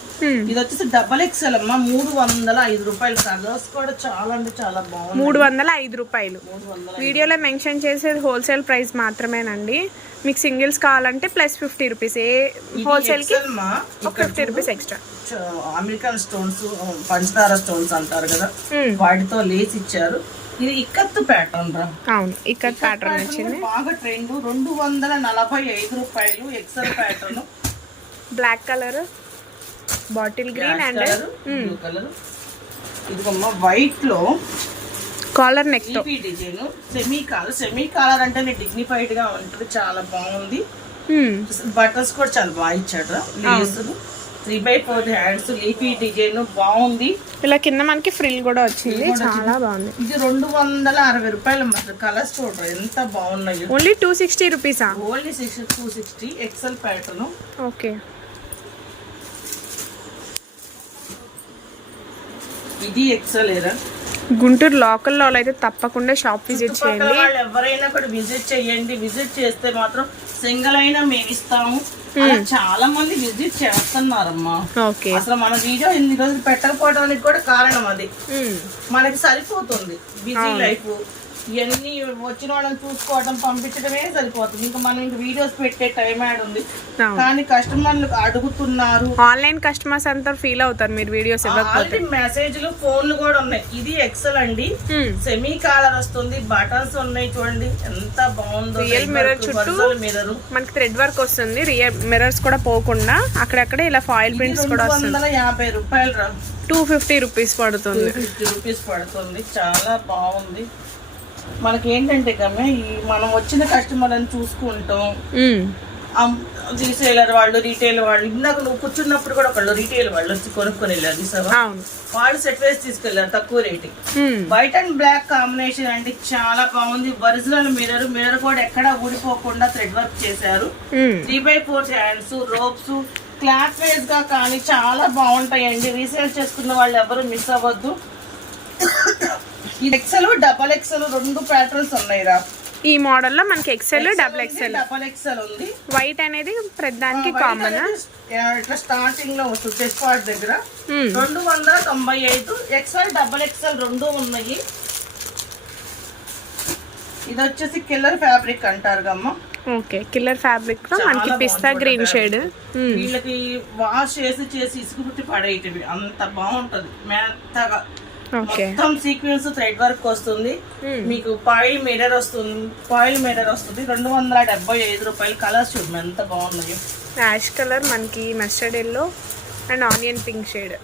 ఇది వచ్చేసి డబల్ ఎక్స్ఎల్ అమ్మా. 305 రూపాయలు. కలర్స్ కూడా చాలా అంటే చాలా బాగుంది. 305 రూపాయలు. వీడియోలో మెన్షన్ చేసేది హోల్సేల్ ప్రైస్ మాత్రమేనండి. మీకు సింగిల్స్ కావాలంటే ప్లస్ 50 రూపీస్. ఏ హోల్సేల్ కి 50 రూపీస్ ఎక్స్ట్రా. అమెరికన్ స్టోన్స్, పంచదార స్టోన్స్ అంటారు కదా, వాటితో లేస్ ఇచ్చారు. ఇది ఇక్కత్తు ప్యాటర్న్ రా. అవును, ఇక్కత్ ప్యాటర్న్ వచ్చింది. బాగా ట్రెండ్. 245 రూపాయలు. XL pattern. Black colour, bottle green and blue colour. ఇదిగమ్మా వైట్ లో కాలర్ నెక్ తో డిజైన్. సెమీ కాలర్ అంటే డిగ్నిఫైడ్ గా ఉంటుంది. చాలా బాగుంది. బటన్స్ కూడా చాలా బాగా ఇచ్చాడు. లేసులు 3/4 హ్యాండ్స్. లీఫీ డిజైన్ బాగుంది. ఇలా కింద మనకి ఫ్రిల్ కూడా వచ్చింది. చాలా బాగుంది. ఇది 260 రూపాయలు. కలర్స్ చూడరు ఎంత బాగున్నాయి. ఓన్లీ 260 రూపీసా? ఓన్లీ 260. XL pattern. ఓకే. ఇది ఎక్సెల్ ఏరా. గుంటూరు లోకల్లో అయితే తప్పకుండా షాప్ విజిట్ చేయండి. ఎవరైనా కూడా విజిట్ చేయండి. విజిట్ చేస్తే మాత్రం సింగిల్ అయినా మేము ఇస్తాము. చాలా మంది విజిట్ చేస్తున్నారమ్మా. అసలు మన వీడియో ఇన్ని రోజులు పెట్టకపోవడానికి కూడా కారణం అది. మనకి సరిపోతుంది బిజీ లైఫ్. ఇవన్నీ వచ్చిన వాళ్ళని చూసుకోవడం, పంపించడమే సరిపోతుంది. ఇంకా మనం ఇంకా వీడియోస్ పెట్టే టైం యాడ్ ఉంది. కానీ కస్టమర్లు అడుగుతున్నారు. ఆన్లైన్ కస్టమర్స్ అంతా ఫీల్ అవుతారు మీరు వీడియోస్ ఇవ్వకపోతే. మెసేజ్లు, ఫోన్లు కూడా ఉన్నాయి. ఇది ఎక్సెల్ అండి. సెమీ కాలర్ వస్తుంది. బటన్స్ ఉన్నాయి చూడండి ఎంత బాగుందో. రియల్ మిర్రర్ చుట్టూ మనకి థ్రెడ్ వర్క్ వస్తుంది. రియల్ మిర్రర్స్ కూడా పోకుండా అక్కడక్కడ ఇలా ఫాయిల్ ప్రింట్స్ కూడా వస్తుంది. 250 రూపాయలు రా. 250 రూపీస్ పడుతుంది. 250 రూపీస్ పడుతుంది. చాలా బాగుంది. మనకి ఏంటంటే గమ్య, మనం వచ్చిన కస్టమర్ అని చూసుకుంటాం. రీసేలర్ వాళ్ళు, రీటైల్ వాళ్ళు. ఇందాక నువ్వు కూర్చున్నప్పుడు కూడా ఒకళ్ళు రీటైల్ వాళ్ళు వచ్చి కొనుక్కొని వెళ్ళారు. వాళ్ళు సెట్ వేసి తీసుకెళ్లారు తక్కువ rate. White and black combination అండి. చాలా బాగుంది. ఒరిజినల్ మిర్రర్ కూడా ఎక్కడా ఊడిపోకుండా థ్రెడ్ వర్క్ చేశారు. 3/4 హ్యాండ్స్, రోప్స్. క్లాత్ వైజ్ గా కానీ చాలా బాగుంటాయండి. రీసేల్ చేసుకున్న వాళ్ళు ఎవరు మిస్ అవ్వద్దు. ఎక్సెల్, డబల్ ఎక్సెల్ 2 ప్యాటర్న్స్ ఉన్నాయి రా. ఈ మోడల్ లో మనకి XL, double XL, double XL ఉంది. వైట్ అనేది ప్రతిదానికి కామన్. ఇట్లా స్టార్టింగ్ లో వస్తుంది చెస్ట్ పార్ట్ దగ్గర. 295. ఎక్సెల్, డబల్ ఎక్సెల్ 2 ఉన్నాయి. ఇది వచ్చేసి కిల్లర్ ఫ్యాబ్రిక్ అంటారు గమ్మ. ఓకే, కిల్లర్ ఫ్యాబ్రిక్ లో మనకి పిస్తా గ్రీన్ షేడ్. వీళ్ళకి వాష్ చేసి ఇసుకు పుట్టి పడేటివి. అంత బాగుంటది మెత్తగా. మొత్తం సీక్వెన్స్ థ్రెడ్ వర్క్ వస్తుంది. మీకు పాయిల్ మిర్రర్ వస్తుంది. 275 రూపాయలు. కలర్స్ చూడండి ఎంత బాగున్నాయి. యాష్ కలర్, మనకి mustard yellow and onion pink shade.